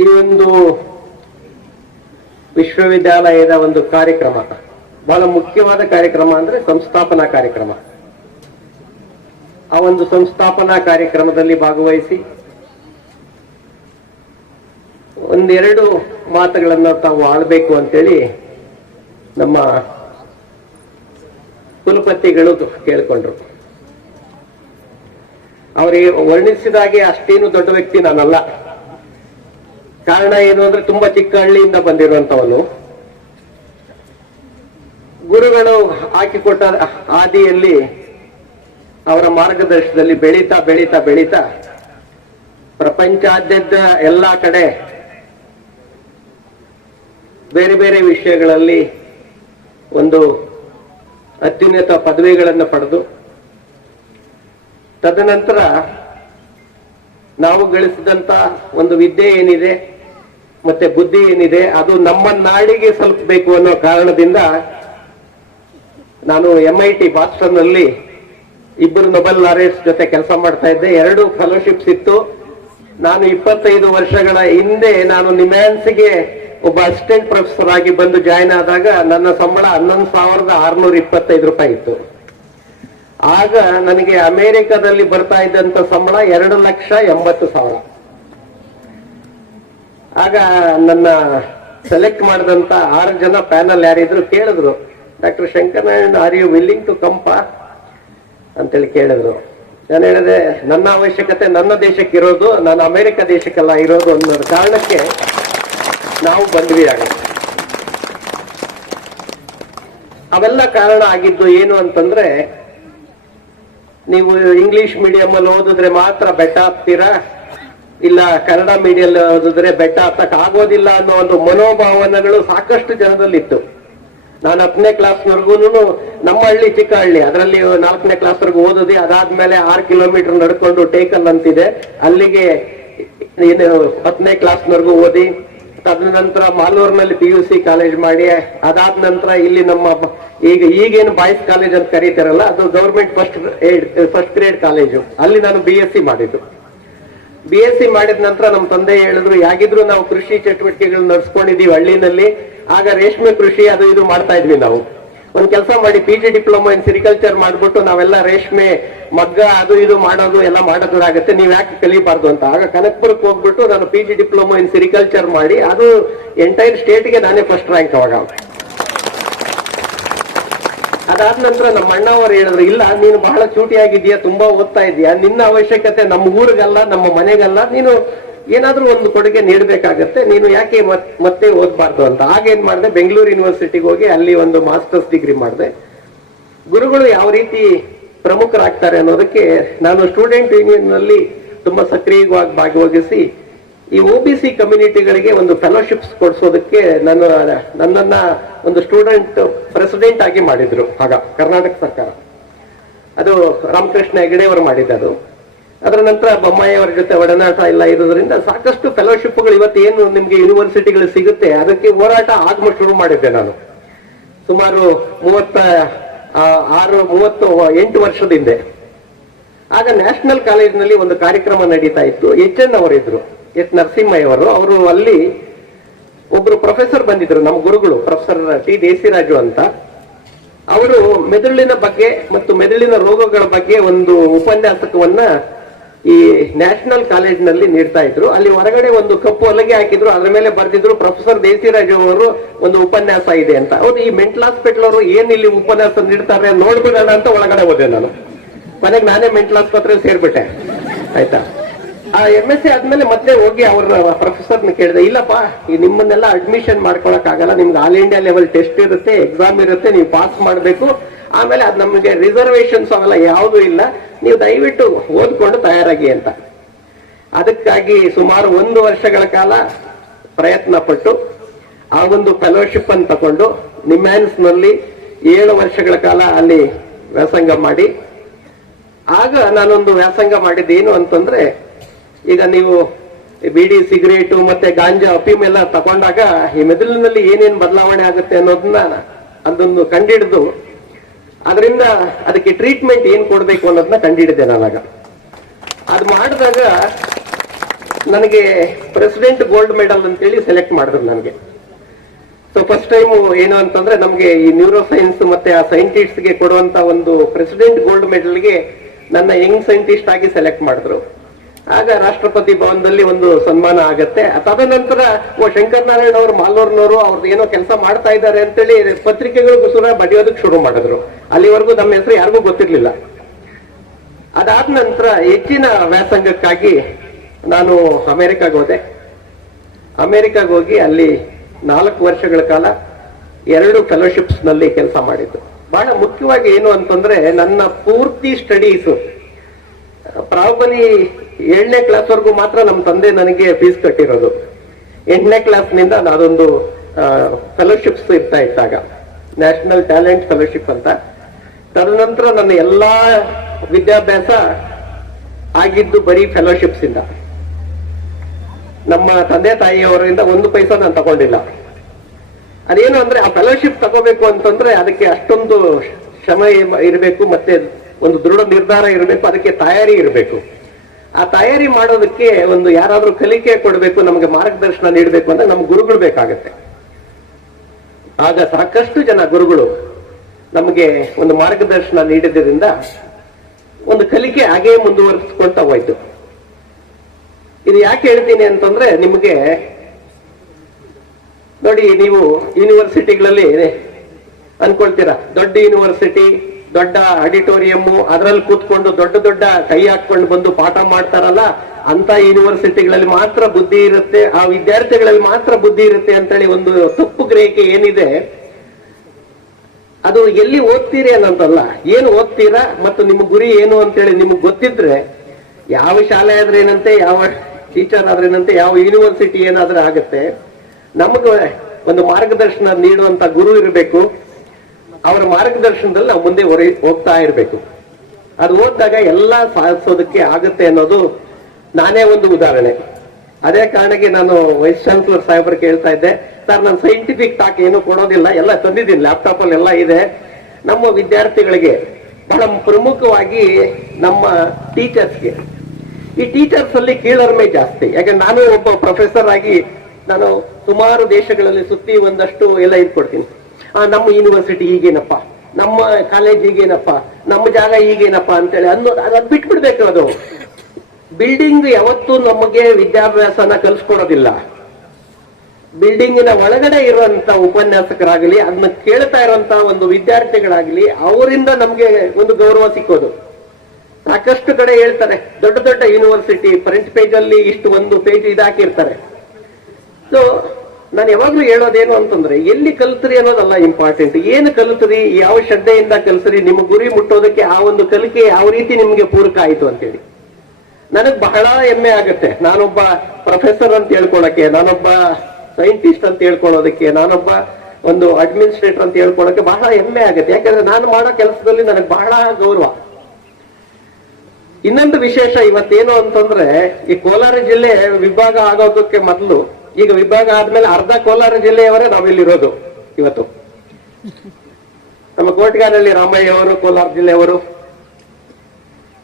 ಈ ಒಂದು ವಿಶ್ವವಿದ್ಯಾಲಯದ ಒಂದು ಕಾರ್ಯಕ್ರಮ. ಬಹಳ ಮುಖ್ಯವಾದ ಕಾರ್ಯಕ್ರಮ ಅಂದ್ರೆ ಸಂಸ್ಥಾಪನಾ ಕಾರ್ಯಕ್ರಮ. ಆ ಒಂದು ಸಂಸ್ಥಾಪನಾ ಕಾರ್ಯಕ್ರಮದಲ್ಲಿ ಭಾಗವಹಿಸಿ ಒಂದೆರಡು ಮಾತುಗಳನ್ನ ತಾವು ಆಳ್ಬೇಕು ಅಂತೇಳಿ ನಮ್ಮ ಕುಲಪತಿಗಳು ಕೇಳಿಕೊಂಡ್ರು. ಅವರಿಗೆ ವರ್ಣಿಸಿದಾಗೆ ಅಷ್ಟೇನು ದೊಡ್ಡ ವ್ಯಕ್ತಿ ನಾನಲ್ಲ. ಕಾರಣ ಏನು ಅಂದ್ರೆ ತುಂಬಾ ಚಿಕ್ಕ ಹಳ್ಳಿಯಿಂದ ಬಂದಿರುವಂತವನು ಗುರುಗಳು ಹಾಕಿಕೊಟ್ಟ ಹಾದಿಯಲ್ಲಿ ಅವರ ಮಾರ್ಗದರ್ಶನದಲ್ಲಿ ಬೆಳೀತಾ ಬೆಳೀತಾ ಬೆಳೀತಾ ಪ್ರಪಂಚಾದ್ಯಂತ ಎಲ್ಲಾ ಕಡೆ ಬೇರೆ ಬೇರೆ ವಿಷಯಗಳಲ್ಲಿ ಒಂದು ಅತ್ಯುನ್ನತ ಪದವಿಗಳನ್ನು ಪಡೆದು ತದನಂತರ ನಾವು ಗಳಿಸಿದಂತ ಒಂದು ವಿದ್ಯೆ ಏನಿದೆ? ಮತ್ತೆ ಬುದ್ಧಿ ಏನಿದೆ, ಅದು ನಮ್ಮ ನಾಡಿಗೆ ಸಲ್ಪಬೇಕು ಅನ್ನೋ ಕಾರಣದಿಂದ ನಾನು ಎಂ ಐ ಟಿ ಬಾಸ್ಟನ್ನಲ್ಲಿ ಇಬ್ಬರು ನೊಬೆಲ್ ಲಾರೆಟ್ಸ್ ಜೊತೆ ಕೆಲಸ ಮಾಡ್ತಾ ಇದ್ದೆ. ಎರಡು ಫೆಲೋಶಿಪ್ಸ್ ಇತ್ತು. ನಾನು ಇಪ್ಪತ್ತೈದು ವರ್ಷಗಳ ಹಿಂದೆ ನಾನು ನಿಮ್ಯಾನ್ಸ್ಗೆ ಒಬ್ಬ ಅಸಿಸ್ಟೆಂಟ್ ಪ್ರೊಫೆಸರ್ ಆಗಿ ಬಂದು ಜಾಯ್ನ್ ಆದಾಗ ನನ್ನ ಸಂಬಳ ಹನ್ನೊಂದು ಸಾವಿರದ ಆರ್ನೂರ ಇಪ್ಪತ್ತೈದು ರೂಪಾಯಿ ಇತ್ತು. ಆಗ ನನಗೆ ಅಮೆರಿಕದಲ್ಲಿ ಬರ್ತಾ ಇದ್ದಂತ ಸಂಬಳ ಎರಡು ಲಕ್ಷ ಎಂಬತ್ತು ಸಾವಿರ. ಆಗ ನನ್ನ ಸೆಲೆಕ್ಟ್ ಮಾಡಿದಂತ ಆರು ಜನ ಪ್ಯಾನಲ್ ಯಾರಿದ್ರು ಕೇಳಿದ್ರು doctor Shankaranarayan are you willing to come ಅಂತೇಳಿ ಕೇಳಿದ್ರು. ನಾನು ಹೇಳಿದೆ, ನನ್ನ ಅವಶ್ಯಕತೆ ನನ್ನ ದೇಶಕ್ಕೆ ಇರೋದು, ನಾನು ಅಮೆರಿಕ ದೇಶಕ್ಕೆಲ್ಲ ಇರೋದು ಅನ್ನೋ ಕಾರಣಕ್ಕೆ ನಾವು ಬಂದ್ವಿ ಆಗ ಅವೆಲ್ಲ ಕಾರಣ ಆಗಿದ್ದು ಏನು ಅಂತಂದ್ರೆ, ನೀವು ಇಂಗ್ಲಿಷ್ ಮೀಡಿಯಂ ಅಲ್ಲಿ ಓದಿದ್ರೆ ಮಾತ್ರ ಬೆಟ್ಟ ಹತ್ತೀರಾ ಇಲ್ಲ, ಕನ್ನಡ ಮೀಡಿಯಲ್ ಓದಿದ್ರೆ ಬೆಟ್ಟ ಹತ್ತಕ್ಕೆ ಆಗೋದಿಲ್ಲ ಅನ್ನೋ ಒಂದು ಮನೋಭಾವನೆಗಳು ಸಾಕಷ್ಟು ಜನದಲ್ಲಿತ್ತು. ನಾನು ಹತ್ತನೇ ಕ್ಲಾಸ್ವರೆಗೂ ನಮ್ಮ ಹಳ್ಳಿ ಚಿಕ್ಕ ಹಳ್ಳಿ ಅದರಲ್ಲಿ ನಾಲ್ಕನೇ ಕ್ಲಾಸ್ವರೆಗೂ ಓದಿದೆ, ಅದಾದ್ಮೇಲೆ ಆರು ಕಿಲೋಮೀಟರ್ ನಡ್ಕೊಂಡು ಟೇಕಲ್ ಅಂತಿದೆ. ಅಲ್ಲಿಗೆ ಏನು ಹತ್ತನೇ ಕ್ಲಾಸ್ವರೆಗೂ ಓದಿ, ತದನಂತರ ಮಾಲೂರಿನಲ್ಲಿ ಪಿ ಯು ಸಿ ಕಾಲೇಜ್ ಮಾಡಿ, ಅದಾದ ನಂತರ ಇಲ್ಲಿ ನಮ್ಮ ಈಗ, ಈಗೇನು ಬಾಯ್ಸ್ ಕಾಲೇಜ್ ಅಂತ ಕರೀತಾರಲ್ಲ, ಅದು government first first grade college ಅಲ್ಲಿ ನಾನು ಬಿ ಎಸ್ ಸಿ ಮಾಡಿದ್ದು. ಬಿ ಎಸ್ ಸಿ ಮಾಡಿದ ನಂತರ ನಮ್ಮ ತಂದೆ ಹೇಳಿದ್ರು, ಯಾಗಿದ್ರು ನಾವು ಕೃಷಿ ಚಟುವಟಿಕೆಗಳು ನಡ್ಸ್ಕೊಂಡಿದೀವಿ ಹಳ್ಳಿನಲ್ಲಿ, ಆಗ ರೇಷ್ಮೆ ಕೃಷಿ ಅದು ಇದು ಮಾಡ್ತಾ ಇದ್ವಿ ನಾವು. ಒಂದ್ ಕೆಲಸ ಮಾಡಿ P G diploma in sericulture ಮಾಡ್ಬಿಟ್ಟು ನಾವೆಲ್ಲ ರೇಷ್ಮೆ, ಮಗ್ಗ, ಅದು ಇದು ಮಾಡೋದು, ಎಲ್ಲ ಮಾಡೋದಾಗುತ್ತೆ ನೀವ್ ಯಾಕೆ ಕಲಿಬಾರ್ದು ಅಂತ. ಆಗ ಕನಕ್ಪುರಕ್ಕೆ ಹೋಗ್ಬಿಟ್ಟು ನಾನು P G diploma in sericulture ಮಾಡಿ, ಅದು ಎಂಟೈರ್ ಸ್ಟೇಟ್ಗೆ ನಾನೇ ಫಸ್ಟ್ ರ್ಯಾಂಕ್ ಅವಾಗ. ಅದಾದ ನಂತರ ನಮ್ಮ ಅಣ್ಣವರು ಹೇಳಿದ್ರು, ಇಲ್ಲ, ನೀನು ಬಹಳ ಚೂಟಿಯಾಗಿದ್ಯಾ ತುಂಬಾ ಓದ್ತಾ ಇದೀಯಾ. ನಿನ್ನ ಅವಶ್ಯಕತೆ ನಮ್ಮ ಊರಿಗಲ್ಲ, ನಮ್ಮ ಮನೆಗಲ್ಲ. ನೀನು ಏನಾದ್ರೂ ಒಂದು ಕೊಡುಗೆ ನೀಡಬೇಕಾಗತ್ತೆ. ನೀನು ಯಾಕೆ ಮತ್- ಮತ್ತೆ ಓದ್ಬಾರ್ದು ಅಂತ. ಆಗೇನ್ ಮಾಡಿದೆ, ಬೆಂಗಳೂರು ಯೂನಿವರ್ಸಿಟಿಗೆ ಹೋಗಿ ಅಲ್ಲಿ ಒಂದು ಮಾಸ್ಟರ್ಸ್ ಡಿಗ್ರಿ ಮಾಡಿದೆ. ಗುರುಗಳು ಯಾವ ರೀತಿ ಪ್ರಮುಖರಾಗ್ತಾರೆ ಅನ್ನೋದಕ್ಕೆ ನಾನು ಸ್ಟೂಡೆಂಟ್ ಯೂನಿಯನ್ನಲ್ಲಿ ತುಂಬಾ ಸಕ್ರಿಯವಾಗಿ ಭಾಗವಹಿಸಿ ಈ ಒ ಬಿ ಸಿ ಕಮ್ಯುನಿಟಿಗಳಿಗೆ ಒಂದು ಫೆಲೋಶಿಪ್ಸ್ ಕೊಡಿಸೋದಕ್ಕೆ ನನ್ನ, ನನ್ನನ್ನ ಒಂದು ಸ್ಟೂಡೆಂಟ್ ಪ್ರೆಸಿಡೆಂಟ್ ಆಗಿ ಮಾಡಿದ್ರು. ಆಗ ಕರ್ನಾಟಕ ಸರ್ಕಾರ. ಅದು ರಾಮಕೃಷ್ಣ ಹೆಗಡೆಯವರು ಮಾಡಿದ್ದದು ಮಾಡಿದ್ದು ಅದರ ನಂತರ ಬೊಮ್ಮಾಯಿ ಅವರ ಜೊತೆ ಒಡನಾಟ ಎಲ್ಲ ಇರೋದ್ರಿಂದ ಸಾಕಷ್ಟು ಫೆಲೋಶಿಪ್ಗಳು ಇವತ್ತು ಏನು ನಿಮ್ಗೆ ಯೂನಿವರ್ಸಿಟಿಗಳು ಸಿಗುತ್ತೆ, ಅದಕ್ಕೆ ಹೋರಾಟ ಆಗಮ ಶುರು ಮಾಡಿದ್ದೆ ನಾನು. ಸುಮಾರು ಮೂವತ್ತ ಆರು, ಮೂವತ್ತು, ಎಂಟು ವರ್ಷದ ಹಿಂದೆ. ಆಗ ನ್ಯಾಷನಲ್ ಕಾಲೇಜಿನಲ್ಲಿ ಒಂದು ಕಾರ್ಯಕ್ರಮ ನಡೀತಾ ಇತ್ತು. ಎಚ್ ಎನ್ ಅವರಿದ್ರು. ಎಸ್ ನರಸಿಂಹಯ್ಯ ಅವರು ಅವರು ಅಲ್ಲಿ ಒಬ್ರು ಪ್ರೊಫೆಸರ್ ಬಂದಿದ್ರು, ನಮ್ಮ ಗುರುಗಳು ಪ್ರೊಫೆಸರ್ ಟಿ ದೇಸಿರಾಜು ಅಂತ. ಅವರು ಮೆದುಳಿನ ಬಗ್ಗೆ ಮತ್ತು ಮೆದುಳಿನ ರೋಗಗಳ ಬಗ್ಗೆ ಒಂದು ಉಪನ್ಯಾಸಕವನ್ನ ಈ ನ್ಯಾಷನಲ್ ಕಾಲೇಜ್ನಲ್ಲಿ ನೀಡ್ತಾ ಇದ್ರು. ಅಲ್ಲಿ ಹೊರಗಡೆ ಒಂದು ಕಪ್ಪು ಹೊಲಗೆ ಹಾಕಿದ್ರು, ಅದ್ರ ಮೇಲೆ ಬರ್ದಿದ್ರು ಪ್ರೊಫೆಸರ್ ದೇಸಿರಾಜು ಅವರು ಒಂದು ಉಪನ್ಯಾಸ ಇದೆ ಅಂತ. ಅವ್ರು ಈ ಮೆಂಟಲ್ ಹಾಸ್ಪಿಟಲ್ ಅವರು ಏನ್ ಇಲ್ಲಿ ಉಪನ್ಯಾಸ ನೀಡ್ತಾರೆ ನೋಡ್ಬಿಡೋಣ ಅಂತ ಒಳಗಡೆ ಹೋದೆ ನಾನು. ಮನೆಗೆ ನಾನೇ ಮೆಂಟಲ್ ಆಸ್ಪತ್ರೆ ಸೇರ್ಬಿಟ್ಟೆ. ಆಯ್ತಾ? ಆ ಎಂ ಎಸ್ ಸಿ ಆದ್ಮೇಲೆ ಮತ್ತೆ ಹೋಗಿ ಅವ್ರ ಪ್ರೊಫೆಸರ್ನ ಕೇಳಿದೆ, ಇಲ್ಲಪ್ಪ ನಿಮ್ಮನ್ನೆಲ್ಲ ಅಡ್ಮಿಷನ್ ಮಾಡ್ಕೊಳಕ್ ಆಗಲ್ಲ ನಿಮ್ಗೆ ಆಲ್ ಇಂಡಿಯಾ ಲೆವೆಲ್ ಟೆಸ್ಟ್ ಇರುತ್ತೆ ಎಕ್ಸಾಮ್ ಇರುತ್ತೆ, ನೀವು ಪಾಸ್ ಮಾಡಬೇಕು. ಆಮೇಲೆ ಅದು ನಮಗೆ ರಿಸರ್ವೇಶನ್ಸ್ ಅವೆಲ್ಲ ಯಾವುದೂ ಇಲ್ಲ. ನೀವು ದಯವಿಟ್ಟು ಓದ್ಕೊಂಡು ತಯಾರಾಗಿ ಅಂತ. ಅದಕ್ಕಾಗಿ ಸುಮಾರು ಒಂದು ವರ್ಷಗಳ ಕಾಲ ಪ್ರಯತ್ನ ಪಟ್ಟು ಆ ಒಂದು ಫೆಲೋಶಿಪ್ ಅನ್ನು ತಗೊಂಡು ನಿಮ್ಯಾನ್ಸ್ನಲ್ಲಿ ಏಳು ವರ್ಷಗಳ ಕಾಲ ಅಲ್ಲಿ ವ್ಯಾಸಂಗ ಮಾಡಿ. ಆಗ ನಾನೊಂದು ವ್ಯಾಸಂಗ ಮಾಡಿದ್ದೇನು ಅಂತಂದ್ರೆ ಈಗ ನೀವು ಬಿಡಿ, ಸಿಗರೇಟು ಮತ್ತೆ ಗಾಂಜಾ, ಅಫೀಮ್ ಎಲ್ಲ ತಗೊಂಡಾಗ ಈ ಮೆದುಳಿನಲ್ಲಿ ಏನೇನು ಬದಲಾವಣೆ ಆಗುತ್ತೆ ಅನ್ನೋದನ್ನ ಅದೊಂದು ಕಂಡಿಡಿದು, ಅದರಿಂದ ಅದಕ್ಕೆ ಟ್ರೀಟ್ಮೆಂಟ್ ಏನ್ ಕೊಡಬೇಕು ಅನ್ನೋದನ್ನ ಕಂಡಿಡಿದೆ ನಾನಾಗ. ಅದು ಮಾಡಿದಾಗ ನನಗೆ ಪ್ರೆಸಿಡೆಂಟ್ ಗೋಲ್ಡ್ ಮೆಡಲ್ ಅಂತೇಳಿ ಸೆಲೆಕ್ಟ್ ಮಾಡಿದ್ರು ನನಗೆ. ಸೊ ಫಸ್ಟ್ ಟೈಮ್ ಏನು ಅಂತಂದ್ರೆ ನಮಗೆ ಈ ನ್ಯೂರೋ ಸೈನ್ಸ್ ಮತ್ತೆ ಆ ಸೈಂಟಿಸ್ಟ್ಗೆ ಕೊಡುವಂತ ಒಂದು ಪ್ರೆಸಿಡೆಂಟ್ ಗೋಲ್ಡ್ ಮೆಡಲ್ಗೆ ನನ್ನ ಯಂಗ್ ಸೈಂಟಿಸ್ಟ್ ಆಗಿ ಸೆಲೆಕ್ಟ್ ಮಾಡಿದ್ರು. ಆಗ ರಾಷ್ಟ್ರಪತಿ ಭವನದಲ್ಲಿ ಒಂದು ಸನ್ಮಾನ ಆಗತ್ತೆ. ತದನಂತರ ಓ ಶಂಕರ್ ನಾರಾಯಣ ಅವರು, ಮಾಲೂರ್ನವರು ಅವ್ರದ್ದು ಏನೋ ಕೆಲಸ ಮಾಡ್ತಾ ಇದ್ದಾರೆ ಅಂತೇಳಿ ಪತ್ರಿಕೆಗಳಿಗೂ ಸುರ ಬಡಿಯೋದಕ್ಕೆ ಶುರು ಮಾಡಿದ್ರು. ಅಲ್ಲಿವರೆಗೂ ನಮ್ಮ ಹೆಸರು ಯಾರಿಗೂ ಗೊತ್ತಿರ್ಲಿಲ್ಲ. ಅದಾದ ನಂತರ ಹೆಚ್ಚಿನ ವ್ಯಾಸಂಗಕ್ಕಾಗಿ ನಾನು ಅಮೆರಿಕಾಗ ಹೋದೆ. ಅಮೆರಿಕಾಗ ಹೋಗಿ ಅಲ್ಲಿ ನಾಲ್ಕು ವರ್ಷಗಳ ಕಾಲ ಎರಡು ಫೆಲೋಶಿಪ್ಸ್ನಲ್ಲಿ ಕೆಲಸ ಮಾಡಿದ್ದು. ಬಹಳ ಮುಖ್ಯವಾಗಿ ಏನು ಅಂತಂದ್ರೆ ನನ್ನ ಪೂರ್ತಿ ಸ್ಟಡೀಸ್ ಪ್ರಾಬಲಿ ಏಳನೇ ಕ್ಲಾಸ್ ವರೆಗೂ ಮಾತ್ರ ನಮ್ಮ ತಂದೆ ನನಗೆ ಫೀಸ್ ಕಟ್ಟಿರೋದು. ಎಂಟನೇ ಕ್ಲಾಸ್ನಿಂದ ನಾನೊಂದು ಫೆಲೋಶಿಪ್ಸ್ ಇರ್ತಾ ಇದ್ದಾಗ. ನ್ಯಾಷನಲ್ ಟ್ಯಾಲೆಂಟ್ ಫೆಲೋಶಿಪ್ ಅಂತ. ತದನಂತರ ನನ್ನ ಎಲ್ಲಾ ವಿದ್ಯಾಭ್ಯಾಸ ಆಗಿದ್ದು ಬರೀ ಫೆಲೋಶಿಪ್ಸ್ ಇಂದ. ನಮ್ಮ ತಂದೆ ತಾಯಿಯವರಿಂದ ಒಂದು ಪೈಸ ನಾನು ತಗೊಂಡಿಲ್ಲ. ಅದೇನು ಅಂದ್ರೆ ಆ ಫೆಲೋಶಿಪ್ ತಗೋಬೇಕು ಅಂತಂದ್ರೆ ಅದಕ್ಕೆ ಅಷ್ಟೊಂದು ಶ್ರಮ ಇರಬೇಕು, ಮತ್ತೆ ಒಂದು ದೃಢ ನಿರ್ಧಾರ ಇರಬೇಕು, ಅದಕ್ಕೆ ತಯಾರಿ ಇರಬೇಕು. ಆ ತಯಾರಿ ಮಾಡೋದಕ್ಕೆ ಒಂದು ಯಾರಾದರೂ ಕಲಿಕೆ ಕೊಡಬೇಕು, ನಮಗೆ ಮಾರ್ಗದರ್ಶನ ನೀಡಬೇಕು ಅಂದ್ರೆ ನಮ್ಗೆ ಗುರುಗಳು ಬೇಕಾಗತ್ತೆ. ಆಗ ಸಾಕಷ್ಟು ಜನ ಗುರುಗಳು ನಮಗೆ ಒಂದು ಮಾರ್ಗದರ್ಶನ ನೀಡಿದ್ದರಿಂದ ಒಂದು ಕಲಿಕೆ ಹಾಗೇ ಮುಂದುವರಿಸ್ಕೊಳ್ತಾ ಹೋಯ್ತು. ಇದು ಯಾಕೆ ಹೇಳ್ತೀನಿ ಅಂತಂದ್ರೆ ನಿಮಗೆ ನೋಡಿ, ನೀವು ಯೂನಿವರ್ಸಿಟಿಗಳಲ್ಲಿ ಅನ್ಕೊಳ್ತೀರಾ, ದೊಡ್ಡ ಯೂನಿವರ್ಸಿಟಿ ದೊಡ್ಡ ಆಡಿಟೋರಿಯಮ್ಮು ಅದರಲ್ಲಿ ಕೂತ್ಕೊಂಡು ದೊಡ್ಡ ದೊಡ್ಡ ಕೈ ಹಾಕೊಂಡು ಬಂದು ಪಾಠ ಮಾಡ್ತಾರಲ್ಲ, ಅಂತ ಯೂನಿವರ್ಸಿಟಿಗಳಲ್ಲಿ ಮಾತ್ರ ಬುದ್ಧಿ ಇರುತ್ತೆ, ಆ ವಿದ್ಯಾರ್ಥಿಗಳಲ್ಲಿ ಮಾತ್ರ ಬುದ್ಧಿ ಇರುತ್ತೆ ಅಂತೇಳಿ ಒಂದು ತಪ್ಪು ಗ್ರಹಿಕೆ ಏನಿದೆ, ಅದು ಎಲ್ಲಿ ಓದ್ತೀರಿ ಅನ್ನಂತಲ್ಲ ಏನು ಓದ್ತೀರಾ ಮತ್ತು ನಿಮ್ಮ ಗುರಿ ಏನು ಅಂತೇಳಿ ನಿಮಗೆ ಗೊತ್ತಿದ್ರೆ, ಯಾವ ಶಾಲೆ ಆದ್ರೆ ಏನಂತೆ, ಯಾವ ಟೀಚರ್ ಆದ್ರೆ ಏನಂತೆ, ಯಾವ ಯೂನಿವರ್ಸಿಟಿ ಏನಾದ್ರೆ ಆಗುತ್ತೆ, ನಮಗೆ ಒಂದು ಮಾರ್ಗದರ್ಶನ ನೀಡುವಂತ ಗುರು ಇರಬೇಕು. ಅವರ ಮಾರ್ಗದರ್ಶನದಲ್ಲಿ ನಾವು ಮುಂದೆ ಹೊರ- ಹೋಗ್ತಾ ಇರಬೇಕು. ಅದು ಓದಿದಾಗ ಎಲ್ಲ ಸಾಧಿಸೋದಕ್ಕೆ ಆಗುತ್ತೆ ಅನ್ನೋದು ನಾನೇ ಒಂದು ಉದಾಹರಣೆ. ಅದೇ ಕಾರಣಕ್ಕೆ ನಾನು ವೈಸ್ ಚಾನ್ಸಲರ್ ಸಾಹೇಬರು ಕೇಳ್ತಾ ಇದ್ದೆ, ಸರ್, ನಾನು ಸೈಂಟಿಫಿಕ್ ಟಾಕ್ ಏನು ಕೊಡೋದಿಲ್ಲ, ಎಲ್ಲ ತಂದಿದ್ದೀನಿ ಲ್ಯಾಪ್ಟಾಪ್ ಅಲ್ಲಿ ಎಲ್ಲ ಇದೆ. ನಮ್ಮ ವಿದ್ಯಾರ್ಥಿಗಳಿಗೆ ಬಹಳ ಪ್ರಮುಖವಾಗಿ ನಮ್ಮ ಟೀಚರ್ಸ್ಗೆ ಈ ಟೀಚರ್ಸ್ ಅಲ್ಲಿ ಕೀಳರಿಮೆ ಜಾಸ್ತಿ. ಯಾಕಂದ್ರೆ ನಾನು ಒಬ್ಬ ಪ್ರೊಫೆಸರ್ ಆಗಿ ನಾನು ಸುಮಾರು ದೇಶಗಳಲ್ಲಿ ಸುತ್ತಿ ಒಂದಷ್ಟು ಎಲ್ಲ ಇದ್ಕೊಡ್ತೀನಿ. ನಮ್ಮ ಯೂನಿವರ್ಸಿಟಿ ಹೀಗೇನಪ್ಪ ನಮ್ಮ ಕಾಲೇಜ್ ಹೀಗೇನಪ್ಪ ನಮ್ಮ ಜಾಗ ಹೀಗೇನಪ್ಪ ಅಂತೇಳಿ ಅನ್ನೋದು ಅದು ಬಿಟ್ಬಿಡ್ಬೇಕು ಅದು. ಬಿಲ್ಡಿಂಗ್ ಯಾವತ್ತೂ ನಮಗೆ ವಿದ್ಯಾಭ್ಯಾಸನ ಕಲಿಸ್ಕೊಡೋದಿಲ್ಲ. ಬಿಲ್ಡಿಂಗಿನ ಒಳಗಡೆ ಇರುವಂತ ಉಪನ್ಯಾಸಕರಾಗಲಿ ಅದನ್ನ ಕೇಳ್ತಾ ಇರುವಂತ ಒಂದು ವಿದ್ಯಾರ್ಥಿಗಳಾಗಲಿ, ಅವರಿಂದ ನಮಗೆ ಒಂದು ಗೌರವ ಸಿಕ್ಕೋದು. ಸಾಕಷ್ಟು ಕಡೆ ಹೇಳ್ತಾರೆ, ದೊಡ್ಡ ದೊಡ್ಡ ಯೂನಿವರ್ಸಿಟಿ ಫ್ರಂಟ್ ಪೇಜ್ ಅಲ್ಲಿ ಇಷ್ಟು ಒಂದು ಪೇಜ್ ಇದಾಕಿರ್ತಾರೆ ಸೊ ನಾನು ಯಾವಾಗ್ಲೂ ಹೇಳೋದೇನು ಅಂತಂದ್ರೆ, ಎಲ್ಲಿ ಕಲ್ತ್ರಿ ಅನ್ನೋದಲ್ಲ ಇಂಪಾರ್ಟೆಂಟ್ ಏನು ಕಲ್ತ್ರಿ, ಯಾವ ಶ್ರದ್ಧೆಯಿಂದ ಕಲಿಸ್ರಿ ನಿಮ್ಮ ಗುರಿ ಮುಟ್ಟೋದಕ್ಕೆ ಆ ಒಂದು ಕಲಿಕೆ ಯಾವ ರೀತಿ ನಿಮ್ಗೆ ಪೂರಕ ಆಯ್ತು ಅಂತೇಳಿ. ನನಗ್ ಬಹಳ ಹೆಮ್ಮೆ ಆಗುತ್ತೆ. ನಾನೊಬ್ಬ ಪ್ರೊಫೆಸರ್ ಅಂತ ಹೇಳ್ಕೊಳಕ್ಕೆ, ನಾನೊಬ್ಬ ಸೈಂಟಿಸ್ಟ್ ಅಂತ ಹೇಳ್ಕೊಳ್ಳೋದಕ್ಕೆ ನಾನೊಬ್ಬ ಒಂದು ಅಡ್ಮಿನಿಸ್ಟ್ರೇಟರ್ ಅಂತ ಹೇಳ್ಕೊಳಕ್ಕೆ ಬಹಳ ಹೆಮ್ಮೆ ಆಗುತ್ತೆ. ಯಾಕಂದ್ರೆ ನಾನು ಮಾಡೋ ಕೆಲಸದಲ್ಲಿ ನನಗೆ ಬಹಳ ಗೌರವ. ಇನ್ನೊಂದು ವಿಶೇಷ ಇವತ್ತೇನು ಅಂತಂದ್ರೆ, ಈ ಕೋಲಾರ ಜಿಲ್ಲೆ ವಿಭಾಗ ಆಗೋದಕ್ಕೆ ಮೊದಲು ಈಗ ವಿಭಾಗ ಆದ್ಮೇಲೆ ಅರ್ಧ ಕೋಲಾರ ಜಿಲ್ಲೆಯವರೇ ನಾವಿಲ್ಲಿರೋದು ಇವತ್ತು. ನಮ್ಮ ಕೋಟಗಾನಹಳ್ಳಿ ರಾಮಯ್ಯ ಅವರು ಕೋಲಾರ ಜಿಲ್ಲೆಯವರು,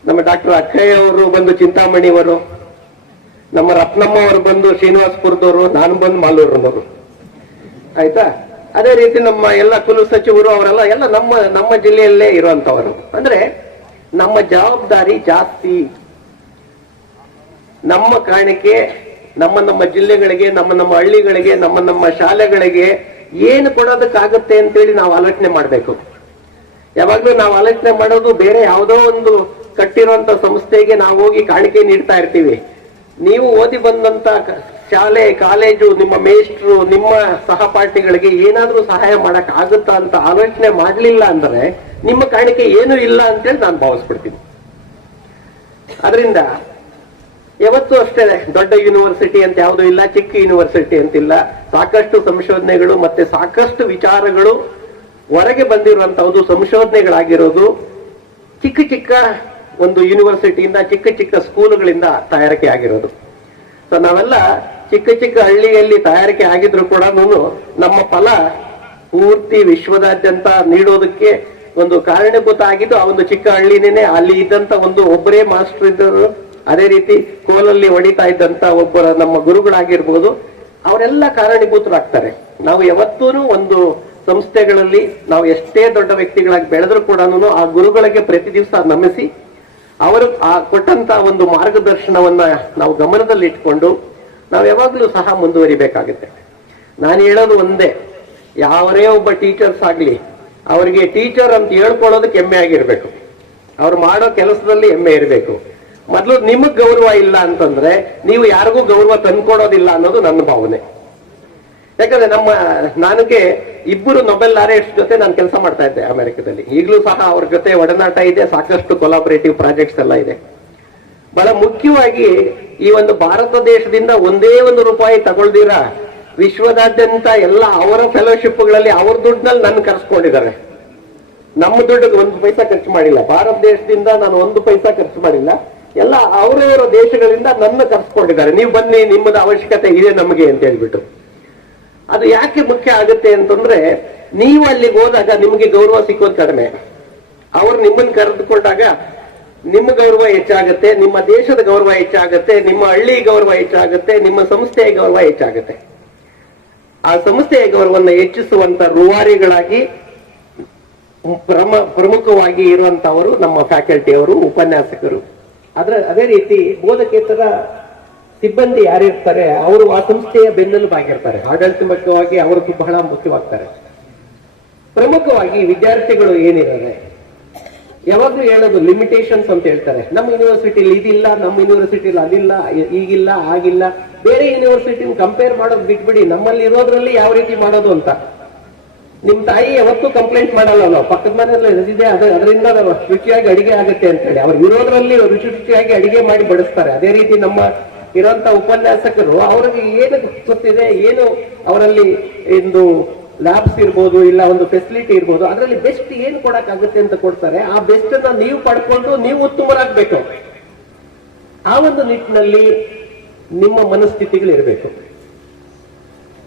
ನಮ್ಮ ಡಾಕ್ಟರ್ ಅಕ್ಕಯ್ಯ ಅವರು ಬಂದು ಚಿಂತಾಮಣಿಯವರು, ನಮ್ಮ ರತ್ನಮ್ಮ ಅವರು ಬಂದು ಶ್ರೀನಿವಾಸಪುರದವರು, ನಾನು ಬಂದು ಮಾಲೂರಿನವರು ಆಯ್ತಾ? ಅದೇ ರೀತಿ ನಮ್ಮ ಎಲ್ಲ ಕುಲ ಸಚಿವರು ಅವರೆಲ್ಲ ಎಲ್ಲ ನಮ್ಮ ನಮ್ಮ ಜಿಲ್ಲೆಯಲ್ಲೇ ಇರುವಂತವರು. ಅಂದ್ರೆ ನಮ್ಮ ಜವಾಬ್ದಾರಿ ಜಾಸ್ತಿ. ನಮ್ಮ ಕಾಣಿಕೆ ನಮ್ಮ ನಮ್ಮ ಜಿಲ್ಲೆಗಳಿಗೆ, ನಮ್ಮ ನಮ್ಮ ಹಳ್ಳಿಗಳಿಗೆ, ನಮ್ಮ ನಮ್ಮ ಶಾಲೆಗಳಿಗೆ ಏನು ಕೊಡೋದಕ್ಕಾಗುತ್ತೆ ಅಂತೇಳಿ ನಾವು ಆಲೋಚನೆ ಮಾಡಬೇಕು. ಯಾವಾಗ್ಲೂ ನಾವು ಆಲೋಚನೆ ಮಾಡೋದು ಬೇರೆ ಯಾವುದೋ ಒಂದು ಕಟ್ಟಿರುವಂತ ಸಂಸ್ಥೆಗೆ ನಾವು ಹೋಗಿ ಕಾಣಿಕೆ ನೀಡ್ತಾ ಇರ್ತೀವಿ. ನೀವು ಓದಿ ಬಂದಂತ ಶಾಲೆ, ಕಾಲೇಜು, ನಿಮ್ಮ ಮೇಷ್ಟ್ರು, ನಿಮ್ಮ ಸಹಪಾಠಿಗಳಿಗೆ ಏನಾದ್ರೂ ಸಹಾಯ ಮಾಡಕ್ ಆಗುತ್ತಾ ಅಂತ ಆಲೋಚನೆ ಮಾಡ್ಲಿಲ್ಲ ಅಂದ್ರೆ ನಿಮ್ಮ ಕಾಣಿಕೆ ಏನು ಇಲ್ಲ ಅಂತೇಳಿ ನಾನು ಭಾವಿಸ್ಬಿಡ್ತೀನಿ. ಅದರಿಂದ ಯಾವತ್ತೂ ಅಷ್ಟೇ ದೊಡ್ಡ ಯೂನಿವರ್ಸಿಟಿ ಅಂತ ಯಾವುದೂ ಇಲ್ಲ, ಚಿಕ್ಕ ಯೂನಿವರ್ಸಿಟಿ ಅಂತಿಲ್ಲ ಸಾಕಷ್ಟು ಸಂಶೋಧನೆಗಳು ಮತ್ತೆ ಸಾಕಷ್ಟು ವಿಚಾರಗಳು ಹೊರಗೆ ಬಂದಿರುವಂತಹದ್ದು ಸಂಶೋಧನೆಗಳಾಗಿರೋದು ಚಿಕ್ಕ ಚಿಕ್ಕ ಒಂದು ಯೂನಿವರ್ಸಿಟಿಯಿಂದ ಚಿಕ್ಕ ಚಿಕ್ಕ ಸ್ಕೂಲುಗಳಿಂದ ತಯಾರಿಕೆ ಆಗಿರೋದು. ಸೊ ನಾವೆಲ್ಲ ಚಿಕ್ಕ ಚಿಕ್ಕ ಹಳ್ಳಿಯಲ್ಲಿ ತಯಾರಿಕೆ ಆಗಿದ್ರು ಕೂಡ ನಮ್ಮ ಫಲ ಪೂರ್ತಿ ವಿಶ್ವದಾದ್ಯಂತ ನೀಡೋದಕ್ಕೆ ಒಂದು ಕಾರಣೀಭೂತ ಆಗಿದ್ದು ಆ ಒಂದು ಚಿಕ್ಕ ಹಳ್ಳಿನೇ ಅಲ್ಲಿ ಇದ್ದಂತ ಒಂದು ಒಬ್ಬರೇ ಮಾಸ್ಟರ್ ಇದ್ದರು ಅದೇ ರೀತಿ ಕೋಲಲ್ಲಿ ಹೊಡಿತಾ ಇದ್ದಂತ ಒಬ್ಬರ ನಮ್ಮ ಗುರುಗಳಾಗಿರ್ಬೋದು, ಅವರೆಲ್ಲ ಕಾರಣೀಭೂತರಾಗ್ತಾರೆ. ನಾವು ಯಾವತ್ತೂ ಒಂದು ಸಂಸ್ಥೆಗಳಲ್ಲಿ ನಾವು ಎಷ್ಟೇ ದೊಡ್ಡ ವ್ಯಕ್ತಿಗಳಾಗಿ ಬೆಳೆದ್ರೂ ಕೂಡ ಆ ಗುರುಗಳಿಗೆ ಪ್ರತಿ ದಿವಸ ನಮಿಸಿ, ಅವರು ಆ ಕೊಟ್ಟಂತ ಒಂದು ಮಾರ್ಗದರ್ಶನವನ್ನ ನಾವು ಗಮನದಲ್ಲಿ ಇಟ್ಕೊಂಡು ನಾವು ಯಾವಾಗಲೂ ಸಹ ಮುಂದುವರಿಬೇಕಾಗುತ್ತೆ. ನಾನು ಹೇಳೋದು ಒಂದೇ, ಯಾವರೇ ಒಬ್ಬ ಟೀಚರ್ಸ್ ಆಗ್ಲಿ, ಅವರಿಗೆ ಟೀಚರ್ ಅಂತ ಹೇಳ್ಕೊಳ್ಳೋದಕ್ಕೆ ಹೆಮ್ಮೆ ಆಗಿರ್ಬೇಕು ಅವ್ರು ಮಾಡೋ ಕೆಲಸದಲ್ಲಿ ಹೆಮ್ಮೆ ಇರಬೇಕು. ಮೊದಲು ನಿಮಗ್ ಗೌರವ ಇಲ್ಲ ಅಂತಂದ್ರೆ ನೀವು ಯಾರಿಗೂ ಗೌರವ ತಂದ್ಕೊಡೋದಿಲ್ಲ ಅನ್ನೋದು ನನ್ನ ಭಾವನೆ. ಯಾಕಂದ್ರೆ ನಮ್ಮ, ನನಗೆ ಇಬ್ಬರು ನೊಬೆಲ್ ಲಾರೆಟ್ಸ್ ಜೊತೆ ನಾನು ಕೆಲಸ ಮಾಡ್ತಾ ಇದ್ದೆ ಅಮೆರಿಕದಲ್ಲಿ. ಈಗಲೂ ಸಹ ಅವ್ರ ಜೊತೆ ಒಡನಾಟ ಇದೆ, ಸಾಕಷ್ಟು ಕೊಲಾಬರೇಟಿವ್ ಪ್ರಾಜೆಕ್ಟ್ಸ್ ಎಲ್ಲ ಇದೆ. ಬಹಳ ಮುಖ್ಯವಾಗಿ ಈ ಒಂದು ಭಾರತ ದೇಶದಿಂದ ಒಂದೇ ಒಂದು ರೂಪಾಯಿ ತಗೊಳ್ದಿರ, ವಿಶ್ವದಾದ್ಯಂತ ಎಲ್ಲ ಅವರ ಫೆಲೋಶಿಪ್ಗಳಲ್ಲಿ ಅವ್ರ ದುಡ್ಡಿನಲ್ಲಿ ನನ್ನ ಕರೆಸ್ಕೊಂಡಿದ್ದಾರೆ. ನಮ್ಮ ದುಡ್ಡಿಗೆ ಒಂದು ಪೈಸಾ ಖರ್ಚು ಮಾಡಿಲ್ಲ. ಭಾರತ ದೇಶದಿಂದ ನಾನು ಒಂದು ಪೈಸಾ ಖರ್ಚು ಮಾಡಿಲ್ಲ. ಎಲ್ಲ ಅವರವರ ದೇಶಗಳಿಂದ ನನ್ನ ಕರೆಸ್ಕೊಂಡಿದ್ದಾರೆ. ನೀವು ಬನ್ನಿ, ನಿಮ್ಮದ ಅವಶ್ಯಕತೆ ಇದೆ ನಮಗೆ ಅಂತ ಹೇಳ್ಬಿಟ್ಟು. ಅದು ಯಾಕೆ ಮುಖ್ಯ ಆಗುತ್ತೆ ಅಂತಂದ್ರೆ, ನೀವು ಅಲ್ಲಿಗೆ ಹೋದಾಗ ನಿಮಗೆ ಗೌರವ ಸಿಕ್ಕೋದು ಕಡಿಮೆ. ಅವ್ರು ನಿಮ್ಮನ್ನು ಕರೆದುಕೊಂಡಾಗ ನಿಮ್ಮ ಗೌರವ ಹೆಚ್ಚಾಗುತ್ತೆ, ನಿಮ್ಮ ದೇಶದ ಗೌರವ ಹೆಚ್ಚಾಗುತ್ತೆ, ನಿಮ್ಮ ಹಳ್ಳಿ ಗೌರವ ಹೆಚ್ಚಾಗುತ್ತೆ, ನಿಮ್ಮ ಸಂಸ್ಥೆಯ ಗೌರವ ಹೆಚ್ಚಾಗುತ್ತೆ. ಆ ಸಂಸ್ಥೆಯ ಗೌರವವನ್ನು ಹೆಚ್ಚಿಸುವಂತ ರೂವಾರಿಗಳಾಗಿ, ಪ್ರಮ, ಪ್ರಮುಖವಾಗಿ ಇರುವಂತವರು ನಮ್ಮ ಫ್ಯಾಕಲ್ಟಿಯವರು ಉಪನ್ಯಾಸಕರು. ಅದ್ರ ಅದೇ ರೀತಿ ಬೋಧಕೇತರ ಸಿಬ್ಬಂದಿ ಯಾರಿರ್ತಾರೆ, ಅವರು ಆ ಸಂಸ್ಥೆಯ ಬೆನ್ನೆಲುಬಾಗಿರ್ತಾರೆ ಆಡಳಿತಾತ್ಮಕವಾಗಿ ಅವರು ಬಹಳ ಮುಖ್ಯವಾಗ್ತಾರೆ. ಪ್ರಮುಖವಾಗಿ ವಿದ್ಯಾರ್ಥಿಗಳು ಏನಿದ್ದಾರೆ? ಯಾವಾಗ್ಲೂ ಹೇಳೋದು ಲಿಮಿಟೇಷನ್ಸ್ ಅಂತ ಹೇಳ್ತಾರೆ. ನಮ್ಮ ಯೂನಿವರ್ಸಿಟಿಲಿ ಇದಿಲ್ಲ, ನಮ್ಮ ಯೂನಿವರ್ಸಿಟಿಲಿ ಅದಿಲ್ಲ ಈಗಿಲ್ಲ, ಆಗಿಲ್ಲ. ಬೇರೆ ಯೂನಿವರ್ಸಿಟಿ ಕಂಪೇರ್ ಮಾಡೋದು ಬಿಟ್ಬಿಡಿ, ನಮ್ಮಲ್ಲಿ ಇರೋದ್ರಲ್ಲಿ ಯಾವ ರೀತಿ ಮಾಡೋದು ಅಂತ. ನಿಮ್ ತಾಯಿ ಯಾವತ್ತೂ ಕಂಪ್ಲೇಂಟ್ ಮಾಡಲ್ಲ ನಾವು ಪಕ್ಕದ ಮನೆಯಲ್ಲಿ ಇದೆ ಅದ ಅದರಿಂದ ರುಚಿಯಾಗಿ ಅಡಿಗೆ ಆಗುತ್ತೆ ಅಂತ ಹೇಳಿ ಅವ್ರು ಇರೋದ್ರಲ್ಲಿ ರುಚಿ ರುಚಿಯಾಗಿ ಅಡಿಗೆ ಮಾಡಿ ಬಡಿಸ್ತಾರೆ. ಅದೇ ರೀತಿ ನಮ್ಮ ಇರುವಂತ ಉಪನ್ಯಾಸಕರು, ಅವ್ರಿಗೆ ಏನು ಗೊತ್ತಿದೆ, ಏನು ಅವರಲ್ಲಿ ಒಂದು ಲ್ಯಾಬ್ಸ್ ಇರ್ಬೋದು, ಇಲ್ಲ ಒಂದು ಫೆಸಿಲಿಟಿ ಇರ್ಬೋದು, ಅದರಲ್ಲಿ ಬೆಸ್ಟ್ ಏನು ಕೊಡಕ್ಕಾಗುತ್ತೆ ಅಂತ ಕೊಡ್ತಾರೆ. ಆ ಬೆಸ್ಟ್ ಅನ್ನ ನೀವು ಪಡ್ಕೊಂಡು ನೀವು ಉತ್ತಮರಾಗ್ಬೇಕು. ಆ ಒಂದು ನಿಟ್ಟಿನಲ್ಲಿ ನಿಮ್ಮ ಮನಸ್ಥಿತಿಗಳು ಇರಬೇಕು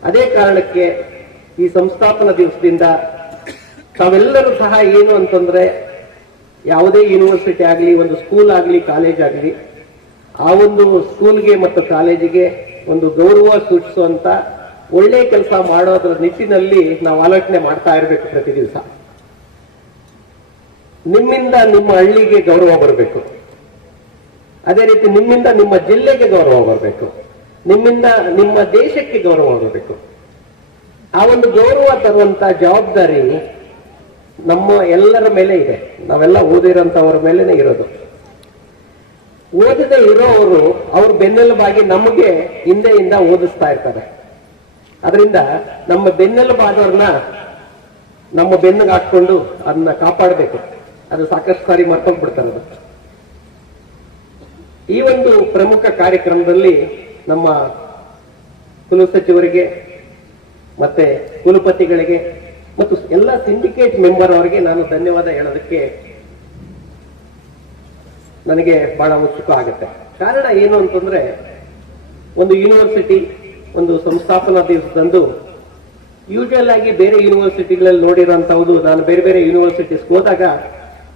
ಅದೇ ಕಾರಣಕ್ಕೆ ಈ ಸಂಸ್ಥಾಪನಾ ದಿವಸದಿಂದ ತಾವೆಲ್ಲರೂ ಸಹ ಏನು ಅಂತಂದ್ರೆ ಯಾವುದೇ ಯೂನಿವರ್ಸಿಟಿ ಆಗಲಿ, ಒಂದು ಸ್ಕೂಲ್ ಆಗಲಿ ಕಾಲೇಜ್ ಆಗಲಿ, ಆ ಒಂದು ಸ್ಕೂಲ್ಗೆ ಮತ್ತು ಕಾಲೇಜಿಗೆ ಒಂದು ಗೌರವ ಸೂಚಿಸುವಂತ ಒಳ್ಳೆ ಕೆಲಸ ಮಾಡೋದ್ರ ನಿಟ್ಟಿನಲ್ಲಿ ನಾವು ಆಲೋಚನೆ ಮಾಡ್ತಾ ಇರಬೇಕು ಪ್ರತಿ ದಿವಸ. ನಿಮ್ಮಿಂದ ನಿಮ್ಮ ಹಳ್ಳಿಗೆ ಗೌರವ ಬರಬೇಕು. ಅದೇ ರೀತಿ ನಿಮ್ಮಿಂದ ನಿಮ್ಮ ಜಿಲ್ಲೆಗೆ ಗೌರವ ಬರಬೇಕು. ನಿಮ್ಮಿಂದ ನಿಮ್ಮ ದೇಶಕ್ಕೆ ಗೌರವ ಬರಬೇಕು. ಆ ಒಂದು ಗೌರವ ತರುವಂತ ಜವಾಬ್ದಾರಿ ನಮ್ಮ ಎಲ್ಲರ ಮೇಲೆ ಇದೆ. ನಾವೆಲ್ಲ ಓದಿರೋಂಥವ್ರ ಮೇಲೇನೆ ಇರೋದು. ಓದದೆ ಇರೋವರು ಅವ್ರ ಬೆನ್ನೆಲುಬಾಗಿ ನಮಗೆ ಹಿಂದೆಯಿಂದ ಓದಿಸ್ತಾ ಇರ್ತಾರೆ. ಅದರಿಂದ ನಮ್ಮ ಬೆನ್ನೆಲುಬಾದವ್ರನ್ನ ನಮ್ಮ ಬೆನ್ನಿಗೆ ಹಾಕೊಂಡು ಅದನ್ನ ಕಾಪಾಡಬೇಕು. ಅದು ಸಾಕಷ್ಟು ಸಾರಿ ಮರ್ತೋಗ್ಬಿಡ್ತಾರೆ ಅದು. ಈ ಒಂದು ಪ್ರಮುಖ ಕಾರ್ಯಕ್ರಮದಲ್ಲಿ ನಮ್ಮ ಕುಲಸಚಿವರಿಗೆ ಮತ್ತೆ ಕುಲಪತಿಗಳಿಗೆ ಮತ್ತು ಎಲ್ಲ ಸಿಂಡಿಕೇಟ್ ಮೆಂಬರ್ ಅವರಿಗೆ ನಾನು ಧನ್ಯವಾದ ಹೇಳೋದಕ್ಕೆ ನನಗೆ ಬಹಳ ಉತ್ಸುಕ ಆಗುತ್ತೆ. ಕಾರಣ ಏನು ಅಂತಂದ್ರೆ ಒಂದು ಯೂನಿವರ್ಸಿಟಿ ಒಂದು ಸಂಸ್ಥಾಪನಾ ದಿವಸದಂದು ಯೂಶುವಲ್ ಆಗಿ ಬೇರೆ ಯೂನಿವರ್ಸಿಟಿಗಳಲ್ಲಿ ನೋಡಿರೋಂಥದ್ದು ನಾನು ಬೇರೆ ಬೇರೆ ಯೂನಿವರ್ಸಿಟೀಸ್ ಹೋದಾಗ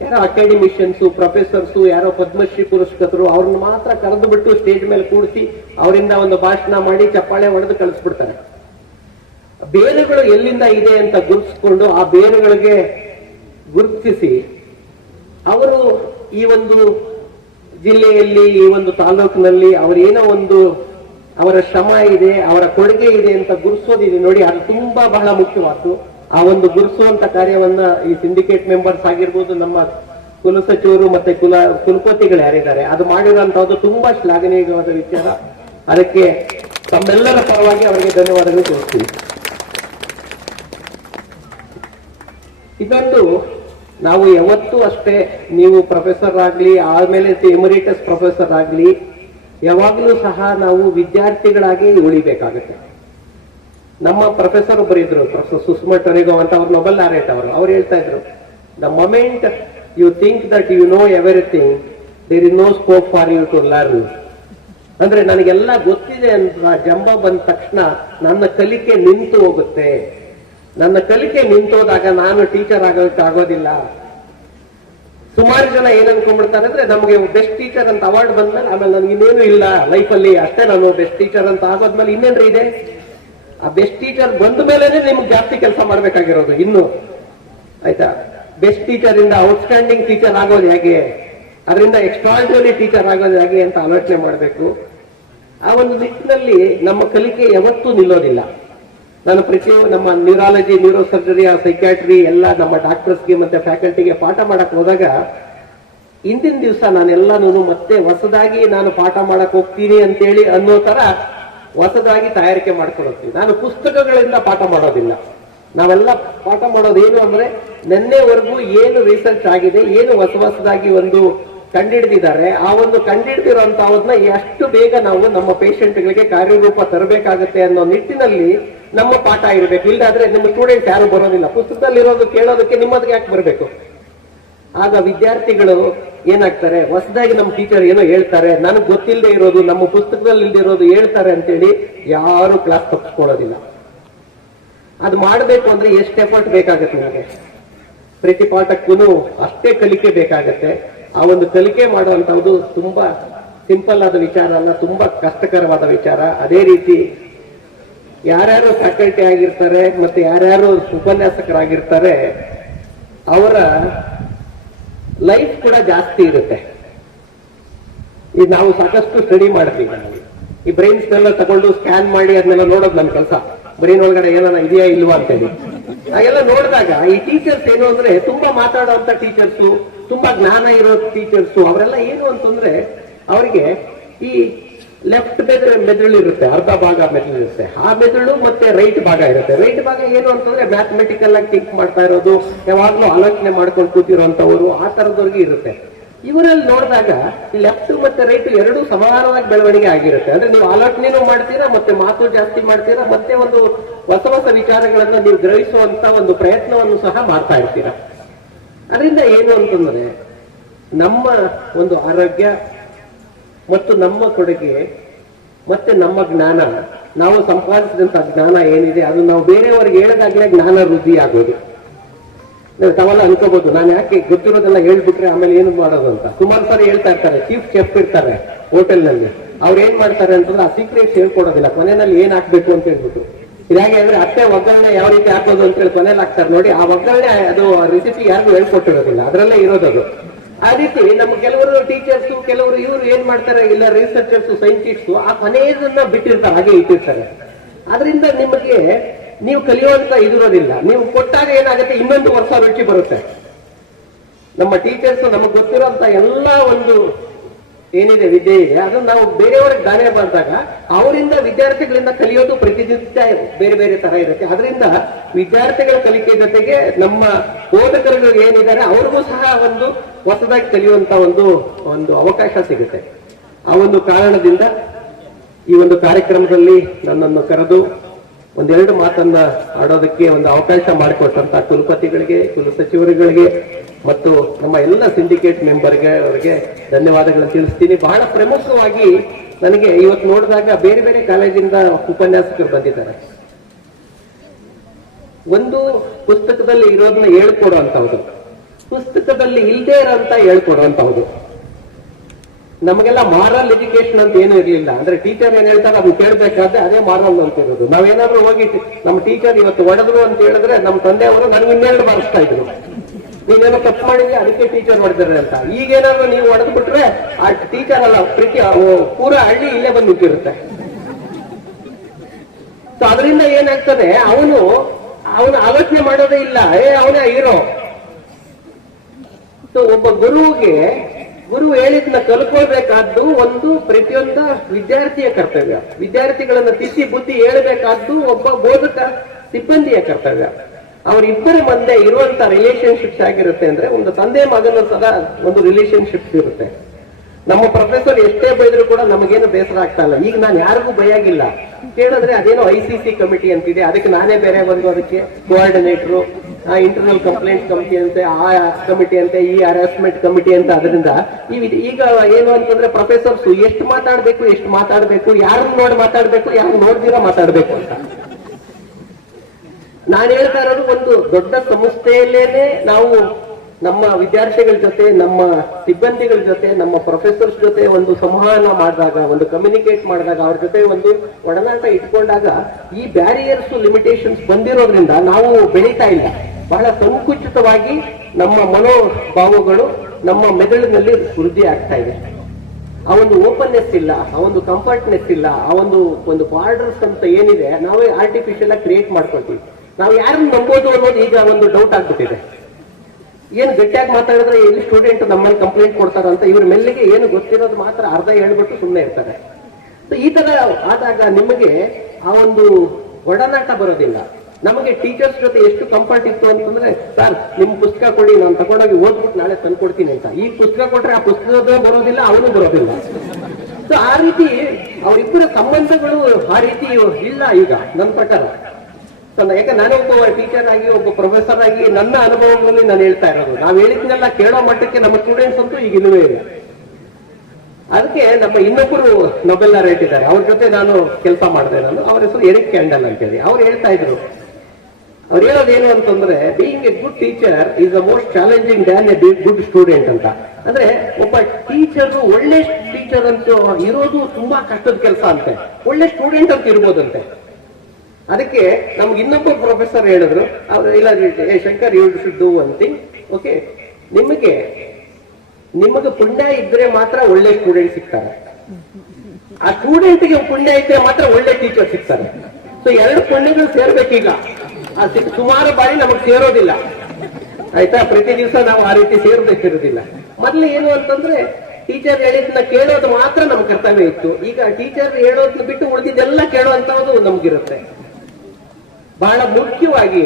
ಯಾರೋ ಅಕಾಡೆಮಿಷಿಯನ್ಸು ಪ್ರೊಫೆಸರ್ಸ್ ಯಾರೋ ಪದ್ಮಶ್ರೀ ಪುರಸ್ಕೃತರು ಅವ್ರನ್ನ ಮಾತ್ರ ಕರೆದು ಬಿಟ್ಟು ಸ್ಟೇಜ್ ಮೇಲೆ ಕೂಡಿಸಿ ಅವರಿಂದ ಒಂದು ಭಾಷಣ ಮಾಡಿ ಚಪ್ಪಾಳೆ ಹೊಡೆದು ಕಳಿಸ್ಬಿಡ್ತಾರೆ. ಬೇರುಗಳು ಎಲ್ಲಿಂದ ಇದೆ ಅಂತ ಗುರುತಿಸಿಕೊಂಡು ಆ ಬೇರುಗಳಿಗೆ ಗುರುತಿಸಿ, ಅವರು ಈ ಒಂದು ಜಿಲ್ಲೆಯಲ್ಲಿ, ಈ ಒಂದು ತಾಲೂಕಿನಲ್ಲಿ ಅವರೇನೋ ಒಂದು ಅವರ ಶ್ರಮ ಇದೆ, ಅವರ ಕೊಡುಗೆ ಇದೆ ಅಂತ ಗುರುಸೋದಿದೆ ನೋಡಿ, ಅದು ತುಂಬಾ ಬಹಳ ಮುಖ್ಯವಾದ್ದು. ಆ ಒಂದು ಗುರುಸುವಂತ ಕಾರ್ಯವನ್ನ ಈ ಸಿಂಡಿಕೇಟ್ ಮೆಂಬರ್ಸ್ ಆಗಿರ್ಬೋದು, ನಮ್ಮ ಕುಲ ಸಚಿವರು ಮತ್ತೆ ಕುಲ ಕುಲಪತಿಗಳು ಯಾರಿದ್ದಾರೆ, ಅದು ಮಾಡಿರುವಂತಹದ್ದು ತುಂಬಾ ಶ್ಲಾಘನೀಯವಾದ ವಿಚಾರ. ಅದಕ್ಕೆ ತಮ್ಮೆಲ್ಲರ ಪರವಾಗಿ ಅವರಿಗೆ ಧನ್ಯವಾದಗಳು ತಿಳಿಸ್ತೀನಿ. ಇದೊಂದು ನಾವು ಯಾವತ್ತೂ ಅಷ್ಟೇ ನೀವು ಪ್ರೊಫೆಸರ್ ಆಗಲಿ ಆಮೇಲೆ ಎಮರಿಟಸ್ ಪ್ರೊಫೆಸರ್ ಆಗಲಿ, ಯಾವಾಗಲೂ ಸಹ ನಾವು ವಿದ್ಯಾರ್ಥಿಗಳಾಗಿ ಉಳಿಬೇಕಾಗುತ್ತೆ. ನಮ್ಮ ಪ್ರೊಫೆಸರ್ ಒಬ್ಬರು ಇದ್ರು ಪ್ರೊಫೆಸರ್ ಸುಷ್ಮಾ ಟೊರಿಗೋ ಅಂತ ಅವ್ರು ನೊಬೆಲ್ ಲಾರೆಟ್ ಅವರು. ಅವ್ರು ಹೇಳ್ತಾ ಇದ್ರು the moment you think that you know everything there is no scope for you to learn ಅಂದ್ರೆ ನನಗೆಲ್ಲ ಗೊತ್ತಿದೆ ಅಂತ ಜಂಬ ಬಂದ ತಕ್ಷಣ ನನ್ನ ಕಲಿಕೆ ನಿಂತು ಹೋಗುತ್ತೆ. ನನ್ನ ಕಲಿಕೆ ನಿಂತೋದಾಗ ನಾನು ಟೀಚರ್ ಆಗೋದಕ್ಕೆ ಆಗೋದಿಲ್ಲ. ಸುಮಾರು ಜನ ಏನ್ ಅನ್ಕೊಂಡ್ಬಿಡ್ತಾರೆ ಅಂದ್ರೆ ನಮಗೆ ಬೆಸ್ಟ್ ಟೀಚರ್ ಅಂತ ಅವಾರ್ಡ್ ಬಂದ್ಮೇಲೆ ಆಮೇಲೆ ನನ್ಗೆ ಇನ್ನೇನು ಇಲ್ಲ ಲೈಫಲ್ಲಿ ಅಷ್ಟೇ ನಾನು ಬೆಸ್ಟ್ ಟೀಚರ್ ಅಂತ ಆಗೋದ್ಮೇಲೆ ಇನ್ನೇನ್ರಿ ಇದೆ? ಆ ಬೆಸ್ಟ್ ಟೀಚರ್ ಬಂದ ಮೇಲೆನೆ ನಿಮ್ಗೆ ಜಾಸ್ತಿ ಕೆಲಸ ಮಾಡ್ಬೇಕಾಗಿರೋದು ಇನ್ನು. ಆಯ್ತಾ? ಬೆಸ್ಟ್ ಟೀಚರ್ ಇಂದ ಔಟ್ಸ್ಟ್ಯಾಂಡಿಂಗ್ ಟೀಚರ್ ಆಗೋದು ಹೇಗೆ? ಅದರಿಂದ ಎಕ್ಸ್ಟ್ರಾರ್ಡಿನರಿ ಟೀಚರ್ ಆಗೋದು ಹೇಗೆ ಅಂತ ಆಲೋಚನೆ ಮಾಡಬೇಕು. ಆ ಒಂದು ನಿಟ್ಟಿನಲ್ಲಿ ನಮ್ಮ ಕಲಿಕೆ ಯಾವತ್ತೂ ನಿಲ್ಲೋದಿಲ್ಲ. ನಾನು ಪ್ರತಿಯೊ ನಮ್ಮ ನ್ಯೂರಾಲಜಿ ನ್ಯೂರೋ ಸರ್ಜರಿ ಸೈಕ್ಯಾಟ್ರಿ ಎಲ್ಲ ನಮ್ಮ ಡಾಕ್ಟರ್ಸ್ಗೆ ಮತ್ತೆ ಫ್ಯಾಕಲ್ಟಿಗೆ ಪಾಠ ಮಾಡಕ್ ಹೋದಾಗ, ಇಂದಿನ ದಿವಸ ನಾನೆಲ್ಲನೂ ಮತ್ತೆ ಹೊಸದಾಗಿ ನಾನು ಪಾಠ ಮಾಡಕ್ ಹೋಗ್ತೀನಿ ಅಂತೇಳಿ ಅನ್ನೋ ತರ ಹೊಸದಾಗಿ ತಯಾರಿಕೆ ಮಾಡ್ಕೊಳ್ತೀನಿ ನಾನು ಪುಸ್ತಕಗಳಿಂದ ಪಾಠ ಮಾಡೋದಿಲ್ಲ. ನಾವೆಲ್ಲ ಪಾಠ ಮಾಡೋದು ಏನು ಅಂದ್ರೆ, ನಿನ್ನೆವರೆಗೂ ಏನು ರಿಸರ್ಚ್ ಆಗಿದೆ, ಏನು ಹೊಸ ಹೊಸದಾಗಿ ಒಂದು ಕಂಡಿಡಿದಿದ್ದಾರೆ. ಆ ಒಂದು ಕಂಡಿಡಿದಿರೋಂತಹದನ್ನ ಎಷ್ಟು ಬೇಗ ನಾವು ನಮ್ಮ ಪೇಷಂಟ್ಗಳಿಗೆ ಕಾರ್ಯರೂಪ ತರಬೇಕಾಗುತ್ತೆ ಅನ್ನೋ ನಿಟ್ಟಿನಲ್ಲಿ ನಮ್ಮ ಪಾಠ ಇರಬೇಕು. ಇಲ್ಲಾದ್ರೆ ನಿಮ್ಮ ಸ್ಟೂಡೆಂಟ್ ಯಾರು ಬರೋದಿಲ್ಲ. ಪುಸ್ತಕದಲ್ಲಿ ಇರೋದು ಕೇಳೋದಕ್ಕೆ ನಿಮ್ಮದಕ್ಕೆ ಯಾಕೆ ಬರಬೇಕು? ಆಗ ವಿದ್ಯಾರ್ಥಿಗಳು ಏನಾಗ್ತಾರೆ? ಹೊಸದಾಗಿ ನಮ್ಮ ಟೀಚರ್ ಏನೋ ಹೇಳ್ತಾರೆ, ನನಗೆ ಗೊತ್ತಿಲ್ಲದೆ ಇರೋದು, ನಮ್ಮ ಪುಸ್ತಕದಲ್ಲಿ ಇರೋದು ಹೇಳ್ತಾರೆ ಅಂತೇಳಿ ಯಾರು ಕ್ಲಾಸ್ ತಪ್ಪಿಸ್ಕೊಳ್ಳೋದಿಲ್ಲ ಅದು ಮಾಡಬೇಕು ಅಂದ್ರೆ ಎಷ್ಟು ಎಫರ್ಟ್ ಬೇಕಾಗತ್ತೆ ನನಗೆ ಪ್ರತಿ ಪಾಠಕ್ಕೂ ಅಷ್ಟೇ ಕಲಿಕೆ ಬೇಕಾಗತ್ತೆ. ಆ ಒಂದು ಕಲಿಕೆ ಮಾಡುವಂಥದ್ದು ತುಂಬಾ ಸಿಂಪಲ್ ಆದ ವಿಚಾರ ಅಲ್ಲ, ತುಂಬಾ ಕಷ್ಟಕರವಾದ ವಿಚಾರ. ಅದೇ ರೀತಿ ಯಾರ್ಯಾರು ಫ್ಯಾಕಲ್ಟಿ ಆಗಿರ್ತಾರೆ ಮತ್ತೆ ಯಾರ್ಯಾರು ಉಪನ್ಯಾಸಕರಾಗಿರ್ತಾರೆ, ಅವರ ಲೈಫ್ ಕೂಡ ಜಾಸ್ತಿ ಇರುತ್ತೆ. ಈಗ ನಾವು ಸಾಕಷ್ಟು ಸ್ಟಡಿ ಮಾಡ್ತೀವಿ ಈ ಬ್ರೈನ್ಸ್ನೆಲ್ಲ ತಗೊಂಡು ಸ್ಕ್ಯಾನ್ ಮಾಡಿ ಅದನ್ನೆಲ್ಲ ನೋಡೋದು ನಮ್ಮ ಕೆಲಸ. ಬ್ರೈನ್ ಒಳಗಡೆ ಏನಾನ ಇದೆಯಾ ಇಲ್ವಾ ಅಂತೇಳಿ. ಹಾಗೆಲ್ಲ ನೋಡಿದಾಗ ಈ ಟೀಚರ್ಸ್ ಏನು ಅಂದ್ರೆ ತುಂಬಾ ಮಾತಾಡುವಂತ ಟೀಚರ್ಸು ತುಂಬಾ ಜ್ಞಾನ ಇರೋ ಟೀಚರ್ಸು ಅವರೆಲ್ಲ ಏನು ಅಂತಂದ್ರೆ ಅವರಿಗೆ ಈ ಲೆಫ್ಟ್ ಮೆದುಳು ಇರುತ್ತೆ ಅರ್ಧ ಭಾಗ ಮೆದುಳು ಇರುತ್ತೆ ಆ ಮೆದುಳು ಮತ್ತೆ ರೈಟ್ ಭಾಗ ಇರುತ್ತೆ. ರೈಟ್ ಭಾಗ ಏನು ಅಂತಂದ್ರೆ ಮ್ಯಾಥಮೆಟಿಕಲ್ ಆಗಿ ಥಿಂಕ್ ಮಾಡ್ತಾ ಇರೋದು, ಯಾವಾಗ್ಲೂ ಆಲೋಚನೆ ಮಾಡ್ಕೊಂಡು ಕೂತಿರೋಂಥವ್ರು ಆ ತರದವ್ರಿಗೆ ಇರುತ್ತೆ. ಇವರಲ್ಲಿ ನೋಡಿದಾಗ ಈ ಲೆಫ್ಟ್ ಮತ್ತೆ ರೈಟ್ ಎರಡು ಸಮಾನವಾಗಿ ಬೆಳವಣಿಗೆ ಆಗಿರುತ್ತೆ. ಅಂದ್ರೆ ನೀವು ಆಲೋಚನೆನೂ ಮಾಡ್ತೀರಾ, ಮತ್ತೆ ಮಾತು ಜಾಸ್ತಿ ಮಾಡ್ತೀರಾ, ಮತ್ತೆ ಒಂದು ಹೊಸ ಹೊಸ ವಿಚಾರಗಳನ್ನ ನೀವು ಗ್ರಹಿಸುವಂತ ಒಂದು ಪ್ರಯತ್ನವನ್ನು ಸಹ ಮಾಡ್ತಾ ಇರ್ತೀರಾ. ಅದರಿಂದ ಏನು ಅಂತಂದ್ರೆ, ನಮ್ಮ ಒಂದು ಆರೋಗ್ಯ ಮತ್ತು ನಮ್ಮ ಕೊಡುಗೆ ಮತ್ತೆ ನಮ್ಮ ಜ್ಞಾನ, ನಾವು ಸಂಪಾದಿಸಿದಂತ ಜ್ಞಾನ ಏನಿದೆ, ಅದು ನಾವು ಬೇರೆಯವರಿಗೆ ಹೇಳದಾಗಲೇ ಜ್ಞಾನ ವೃದ್ಧಿ ಆಗೋದು. ತಾವೆಲ್ಲ ಅನ್ಕೋಬಹುದು ನಾನು ಯಾಕೆ ಗೊತ್ತಿರೋದೆಲ್ಲ ಹೇಳ್ಬಿಟ್ರೆ ಆಮೇಲೆ ಏನು ಮಾಡೋದು ಅಂತ. ಸುಮಾರು ಸಾರಿ ಹೇಳ್ತಾ ಇರ್ತಾರೆ ಚೀಫ್ ಚೆಫ್ ಇರ್ತಾರೆ ಹೋಟೆಲ್ನಲ್ಲಿ ಅವ್ರು ಏನ್ ಮಾಡ್ತಾರೆ ಅಂತಂದ್ರೆ, ಆ ಸೀಕ್ರೆಟ್ಸ್ ಹೇಳ್ಕೊಡೋದಿಲ್ಲ, ಕೊನೆಯಲ್ಲಿ ಏನ್ ಹಾಕ್ಬೇಕು ಅಂತ ಹೇಳ್ಬಿಟ್ಟು. ಇದಾಗೆ ಅಂದ್ರೆ ಅತ್ತೆ ಒಗ್ಗರಣೆ ಯಾವ ರೀತಿ ಹಾಕೋದು ಅಂತ ಹೇಳಿ ಕೊನೆಯಲ್ಲಿ ಹಾಕ್ತಾರೆ. ನೋಡಿ, ಆ ಒಗ್ಗರಣೆ ಅದು ರೆಸಿಪಿ ಯಾರಿಗೂ ಹೇಳ್ಕೊಟ್ಟಿರೋದಿಲ್ಲ. ಅದರಲ್ಲೇ ಇರೋದದು. ಆ ರೀತಿ ನಮ್ಮ ಕೆಲವರು ಟೀಚರ್ಸ್ ಕೆಲವರು ಇವರು ಏನ್ ಮಾಡ್ತಾರೆ? ಇಲ್ಲ ರಿಸರ್ಚರ್ಸ್ ಸೈಂಟಿಸ್ಟ್ ಆ ಕೊನೆಯದನ್ನ ಬಿಟ್ಟಿರ್ತಾರೆ, ಹಾಗೆ ಇಟ್ಟಿರ್ತಾರೆ. ಅದರಿಂದ ನಿಮಗೆ ನೀವು ಕಲಿಯುವಂತ ಇದಿರೋದಿಲ್ಲ. ನೀವು ಕೊಟ್ಟಾಗ ಏನಾಗುತ್ತೆ? ಇನ್ನೊಂದು ವರ್ಷ ರುಚಿ ಬರುತ್ತೆ. ನಮ್ಮ ಟೀಚರ್ಸ್ ನಮಗೆ ಗೊತ್ತಿರೋಂತ ಎಲ್ಲ ಒಂದು ಏನಿದೆ, ವಿದ್ಯೆ ಇದೆ. ಅದು ನಾವು ಬೇರೆಯವರಿಗೆ ದಾನೆ ಬಂದಾಗ ಅವರಿಂದ ವಿದ್ಯಾರ್ಥಿಗಳಿಂದ ಕಲಿಯೋದು ಪ್ರತಿನಿತ್ಯ ಬೇರೆ ಬೇರೆ ತರ ಇರುತ್ತೆ. ಅದರಿಂದ ವಿದ್ಯಾರ್ಥಿಗಳ ಕಲಿಕೆ ಜೊತೆಗೆ ನಮ್ಮ ಬೋಧಕರುಗಳು ಏನಿದ್ದಾರೆ, ಅವ್ರಿಗೂ ಸಹ ಒಂದು ಹೊಸದಾಗಿ ಕಲಿಯುವಂತ ಒಂದು ಒಂದು ಅವಕಾಶ ಸಿಗುತ್ತೆ. ಆ ಒಂದು ಕಾರಣದಿಂದ ಈ ಒಂದು ಕಾರ್ಯಕ್ರಮದಲ್ಲಿ ನನ್ನನ್ನು ಕರೆದು ಒಂದೆರಡು ಮಾತನ್ನ ಆಡೋದಕ್ಕೆ ಒಂದು ಅವಕಾಶ ಮಾಡಿಕೊಟ್ಟಂತ ಕುಲಪತಿಗಳಿಗೆ ಕುಲಸಚಿವರುಗಳಿಗೆ ಮತ್ತು ನಮ್ಮ ಎಲ್ಲ ಸಿಂಡಿಕೇಟ್ ಮೆಂಬರ್ಗೆ ಅವರಿಗೆ ಧನ್ಯವಾದಗಳನ್ನು ತಿಳಿಸ್ತೀನಿ. ಬಹಳ ಪ್ರಮುಖವಾಗಿ ನನಗೆ ಇವತ್ತು ನೋಡಿದಾಗ ಬೇರೆ ಬೇರೆ ಕಾಲೇಜಿಂದ ಉಪನ್ಯಾಸಕರು ಬಂದಿದ್ದಾರೆ. ಒಂದು ಪುಸ್ತಕದಲ್ಲಿ ಇರೋದನ್ನ ಹೇಳ್ಕೊಡುವಂತಹದ್ದು ಪುಸ್ತಕದಲ್ಲಿ ಇಲ್ಲದೆ ಇರೋಂತ ಹೇಳ್ಕೊಡುವಂತಹದ್ದು ನಮಗೆಲ್ಲ ಮಾರಲ್ ಎಜುಕೇಶನ್ ಅಂತ ಏನು ಇರಲಿಲ್ಲ. ಅಂದ್ರೆ ಟೀಚರ್ ಏನ್ ಹೇಳ್ತಾರೆ ಅದು ಕೇಳಬೇಕಾದ್ರೆ ಅದೇ ಮಾರಲ್ ಅಂತ ಇರೋದು. ನಾವೇನಾದ್ರೂ ಹೋಗಿ ನಮ್ಮ ಟೀಚರ್ ಇವತ್ತು ಒಡೆದ್ರು ಅಂತ ಹೇಳಿದ್ರೆ ನಮ್ಮ ತಂದೆಯವರು ನನಗೆ ಇನ್ನೆರಡು ಬಾರಿಸ್ತಾ ಇದ್ರು ನೀನೇನೋ ತಪ್ಪು ಮಾಡಿದ್ರೆ ಅದಕ್ಕೆ ಟೀಚರ್ ಹೊಡೆದ್ರೆ ಅಂತ. ಈಗ ಏನಾದ್ರು ನೀವು ಹೊಡೆದು ಬಿಟ್ರೆ ಆ ಟೀಚರ್ ಅಲ್ಲ, ಪ್ರತಿ ಪೂರಾ ಹಳ್ಳಿ ಇಲ್ಲೇ ಬಂದು ನಿಂತಿರುತ್ತೆ ಸೊ ಅದರಿಂದ ಏನಾಗ್ತದೆ? ಅವನು ಅವನು ಆಲೋಚನೆ ಮಾಡೋದೇ ಇಲ್ಲ. ಏ, ಅವನೇ ಹೀರೋ ಸೊ ಒಬ್ಬ ಗುರುವಿಗೆ, ಗುರು ಹೇಳಿದ್ನ ಕಲ್ಕೊಳ್ಬೇಕಾದ್ದು ಒಂದು ಪ್ರತಿಯೊಂದ ವಿದ್ಯಾರ್ಥಿಯ ಕರ್ತವ್ಯ. ವಿದ್ಯಾರ್ಥಿಗಳನ್ನ ತಿಸಿ ಬುದ್ಧಿ ಹೇಳಬೇಕಾದ್ದು ಒಬ್ಬ ಬೋಧಕ ಸಿಬ್ಬಂದಿಯ ಕರ್ತವ್ಯ. ಅವರಿಬ್ಬರ ಮಧ್ಯೆ ಇರುವಂತ ರಿಲೇಶನ್ಶಿಪ್ಸ್ ಆಗಿರುತ್ತೆ ಅಂದ್ರೆ ಒಂದು ತಂದೆ ಮಗನ ಸದಾ ಒಂದು ರಿಲೇಶನ್ಶಿಪ್ಸ್ ಇರುತ್ತೆ. ನಮ್ಮ ಪ್ರೊಫೆಸರ್ ಎಷ್ಟೇ ಬೈದ್ರು ಕೂಡ ನಮಗೇನು ಬೇಸರ ಆಗ್ತಾ ಇಲ್ಲ. ಈಗ ನಾನು ಯಾರಿಗೂ ಭಯಾಗಿಲ್ಲ ಕೇಳಿದ್ರೆ ಅದೇನೋ ಐ ಸಿ ಸಿ ಕಮಿಟಿ ಅಂತಿದೆ. ಅದಕ್ಕೆ ನಾನೇ ಬೇರೆ ಬಂದು ಅದಕ್ಕೆ ಕೋಆರ್ಡಿನೇಟರ್ ಇಂಟರ್ನಲ್ ಕಂಪ್ಲೇಂಟ್ ಕಮಿಟಿ ಅಂತೆ, ಆ ಕಮಿಟಿ ಅಂತೆ, ಈ ಹರಾಸ್ಮೆಂಟ್ ಕಮಿಟಿ ಅಂತ ಅದರಿಂದ ಈಗ ಏನು ಅಂತಂದ್ರೆ ಪ್ರೊಫೆಸರ್ಸ್ ಎಷ್ಟು ಮಾತಾಡ್ಬೇಕು ಎಷ್ಟು ಮಾತಾಡ್ಬೇಕು, ಯಾರನ್ನ ನೋಡಿ ಮಾತಾಡ್ಬೇಕು ಯಾರು ನೋಡ್ದಿರ ಮಾತಾಡ್ಬೇಕು ಅಂತ. ನಾನು ಹೇಳ್ತಾ ಇರೋದು ಒಂದು ದೊಡ್ಡ ಸಂಸ್ಥೆಯಲ್ಲೇನೆ ನಾವು ನಮ್ಮ ವಿದ್ಯಾರ್ಥಿಗಳ ಜೊತೆ, ನಮ್ಮ ಸಿಬ್ಬಂದಿಗಳ ಜೊತೆ, ನಮ್ಮ ಪ್ರೊಫೆಸರ್ಸ್ ಜೊತೆ ಒಂದು ಸಂವಹನ ಮಾಡಿದಾಗ, ಒಂದು ಕಮ್ಯುನಿಕೇಟ್ ಮಾಡಿದಾಗ, ಅವ್ರ ಜೊತೆ ಒಂದು ಒಡನಾಟ ಇಟ್ಕೊಂಡಾಗ ಈ ಬ್ಯಾರಿಯರ್ಸ್ ಲಿಮಿಟೇಷನ್ಸ್ ಬಂದಿರೋದ್ರಿಂದ ನಾವು ಬೆಳೀತಾ ಇಲ್ಲ. ಬಹಳ ಸಂಕುಚಿತವಾಗಿ ನಮ್ಮ ಮನೋಭಾವಗಳು ನಮ್ಮ ಮೆದುಳಿನಲ್ಲಿ ವೃದ್ಧಿ ಆಗ್ತಾ ಇದೆ. ಆ ಒಂದು ಓಪನ್ನೆಸ್ ಇಲ್ಲ, ಆ ಒಂದು ಕಂಫರ್ಟ್ನೆಸ್ ಇಲ್ಲ, ಆ ಒಂದು ಒಂದು ಬಾರ್ಡರ್ಸ್ ಅಂತ ಏನಿದೆ, ನಾವೇ ಆರ್ಟಿಫಿಷಿಯಲ್ ಆಗಿ ಕ್ರಿಯೇಟ್ ಮಾಡ್ಕೊಳ್ತೀವಿ. ನಾವು ಯಾರನ್ನು ನಂಬೋದು ಅನ್ನೋದು ಈಗ ಒಂದು ಡೌಟ್ ಆಗ್ಬಿಟ್ಟಿದೆ. ಏನು ಗಟ್ಟಿಯಾಗಿ ಮಾತಾಡಿದ್ರೆ ಎಲ್ಲಿ ಸ್ಟೂಡೆಂಟ್ ನಮ್ಮಲ್ಲಿ ಕಂಪ್ಲೇಂಟ್ ಕೊಡ್ತಾರ ಅಂತ ಇವ್ರ ಮೆಲ್ಲಿಗೆ ಏನು ಗೊತ್ತಿರೋದು ಮಾತ್ರ ಅರ್ಧ ಹೇಳ್ಬಿಟ್ಟು ಸುಮ್ಮನೆ ಇರ್ತಾರೆ. ಈ ತರ ಆದಾಗ ನಿಮಗೆ ಆ ಒಂದು ಒಡನಾಟ ಬರೋದಿಲ್ಲ. ನಮಗೆ ಟೀಚರ್ಸ್ ಜೊತೆ ಎಷ್ಟು ಕಂಫರ್ಟ್ ಇತ್ತು ಅಂತಂದ್ರೆ ಸರ್ ನಿಮ್ ಪುಸ್ತಕ ಕೊಡಿ, ನಾನು ತಗೊಂಡೋಗಿ ಓದ್ಬಿಟ್ಟು ನಾಳೆ ತಂದ್ಕೊಡ್ತೀನಿ ಅಂತ. ಈ ಪುಸ್ತಕ ಕೊಟ್ರೆ ಆ ಪುಸ್ತಕದ ಬರೋದಿಲ್ಲ, ಅವನು ಬರೋದಿಲ್ಲ. ಸೊ ಆ ರೀತಿ ಅವರಿಬ್ಬರ ಸಂಬಂಧಗಳು ಆ ರೀತಿ ಇಲ್ಲ ಈಗ, ನನ್ನ ಪ್ರಕಾರ. ಯಾಕೆ ನಾನೇ ಒಬ್ಬ ಟೀಚರ್ ಆಗಿ, ಒಬ್ಬ ಪ್ರೊಫೆಸರ್ ಆಗಿ ನನ್ನ ಅನುಭವಗಳಲ್ಲಿ ನಾನು ಹೇಳ್ತಾ ಇರೋದು. ನಾವು ಹೇಳಿದ್ನೆಲ್ಲ ಕೇಳೋ ಮಟ್ಟಕ್ಕೆ ನಮ್ಮ ಸ್ಟೂಡೆಂಟ್ಸ್ ಅಂತೂ ಈಗ ಇಲ್ಲವೇ ಇಲ್ಲ. ಅದಕ್ಕೆ ನಮ್ಮ ಇನ್ನೊಬ್ಬರು ನೊಬೆಲ್ ರೇಟ್ ಇದ್ದಾರೆ. ಅವ್ರ ಜೊತೆ ನಾನು ಕೆಲಸ ಮಾಡಿದೆ ನಾನು. ಅವ್ರ ಹೆಸರು ಎರಿಕ್ ಕ್ಯಾಂಡಲ್ ಅಂತೇಳಿ. ಅವ್ರು ಹೇಳ್ತಾ ಇದ್ರು. ಅವ್ರು ಹೇಳೋದೇನು ಅಂತಂದ್ರೆ being a good teacher is a most challenging than a good student ಅಂತ. ಅಂದ್ರೆ ಒಬ್ಬ ಟೀಚರ್ ಒಳ್ಳೆ ಟೀಚರ್ ಅಂತ ಇರೋದು ತುಂಬಾ ಕಷ್ಟದ ಕೆಲಸ ಅಂತೆ. ಒಳ್ಳೆ ಸ್ಟೂಡೆಂಟ್ ಅಂತ ಇರ್ಬೋದಂತೆ. ಅದಕ್ಕೆ ನಮ್ಗೆ ಇನ್ನೊಬ್ಬ ಪ್ರೊಫೆಸರ್ ಹೇಳಿದ್ರು, ಅವ್ರು ಇಲ್ಲ Shankar you should do one okay ನಿಮಗೆ ನಿಮಗೆ ಪುಣ್ಯ ಇದ್ರೆ ಮಾತ್ರ ಒಳ್ಳೆ ಸ್ಟೂಡೆಂಟ್ ಸಿಗ್ತಾರೆ. ಆ ಸ್ಟೂಡೆಂಟ್ಗೆ ಪುಣ್ಯ ಇದ್ರೆ ಮಾತ್ರ ಒಳ್ಳೆ ಟೀಚರ್ ಸಿಗ್ತಾರೆ. ಸೊ ಎರಡು ಪುಣ್ಯಗಳು ಸೇರ್ಬೇಕೀಗ. ಸುಮಾರು ಬಾರಿ ನಮಗೆ ಸೇರೋದಿಲ್ಲ. ಆಯ್ತಾ? ಪ್ರತಿ ದಿವಸ ನಾವು ಆ ರೀತಿ ಸೇರ್ಬೇಕಿರೋದಿಲ್ಲ. ಮೊದ್ಲು ಏನು ಅಂತಂದ್ರೆ ಟೀಚರ್ ಹೇಳಿದ್ನ ಕೇಳೋದು ಮಾತ್ರ ನಮ್ ಕರ್ತವ್ಯ ಇತ್ತು. ಈಗ ಟೀಚರ್ ಹೇಳೋದನ್ನ ಬಿಟ್ಟು ಉಳಿದಿದ್ದೆಲ್ಲ ಕೇಳುವಂತದ್ದು ನಮ್ಗಿರುತ್ತೆ. ಬಹಳ ಮುಖ್ಯವಾಗಿ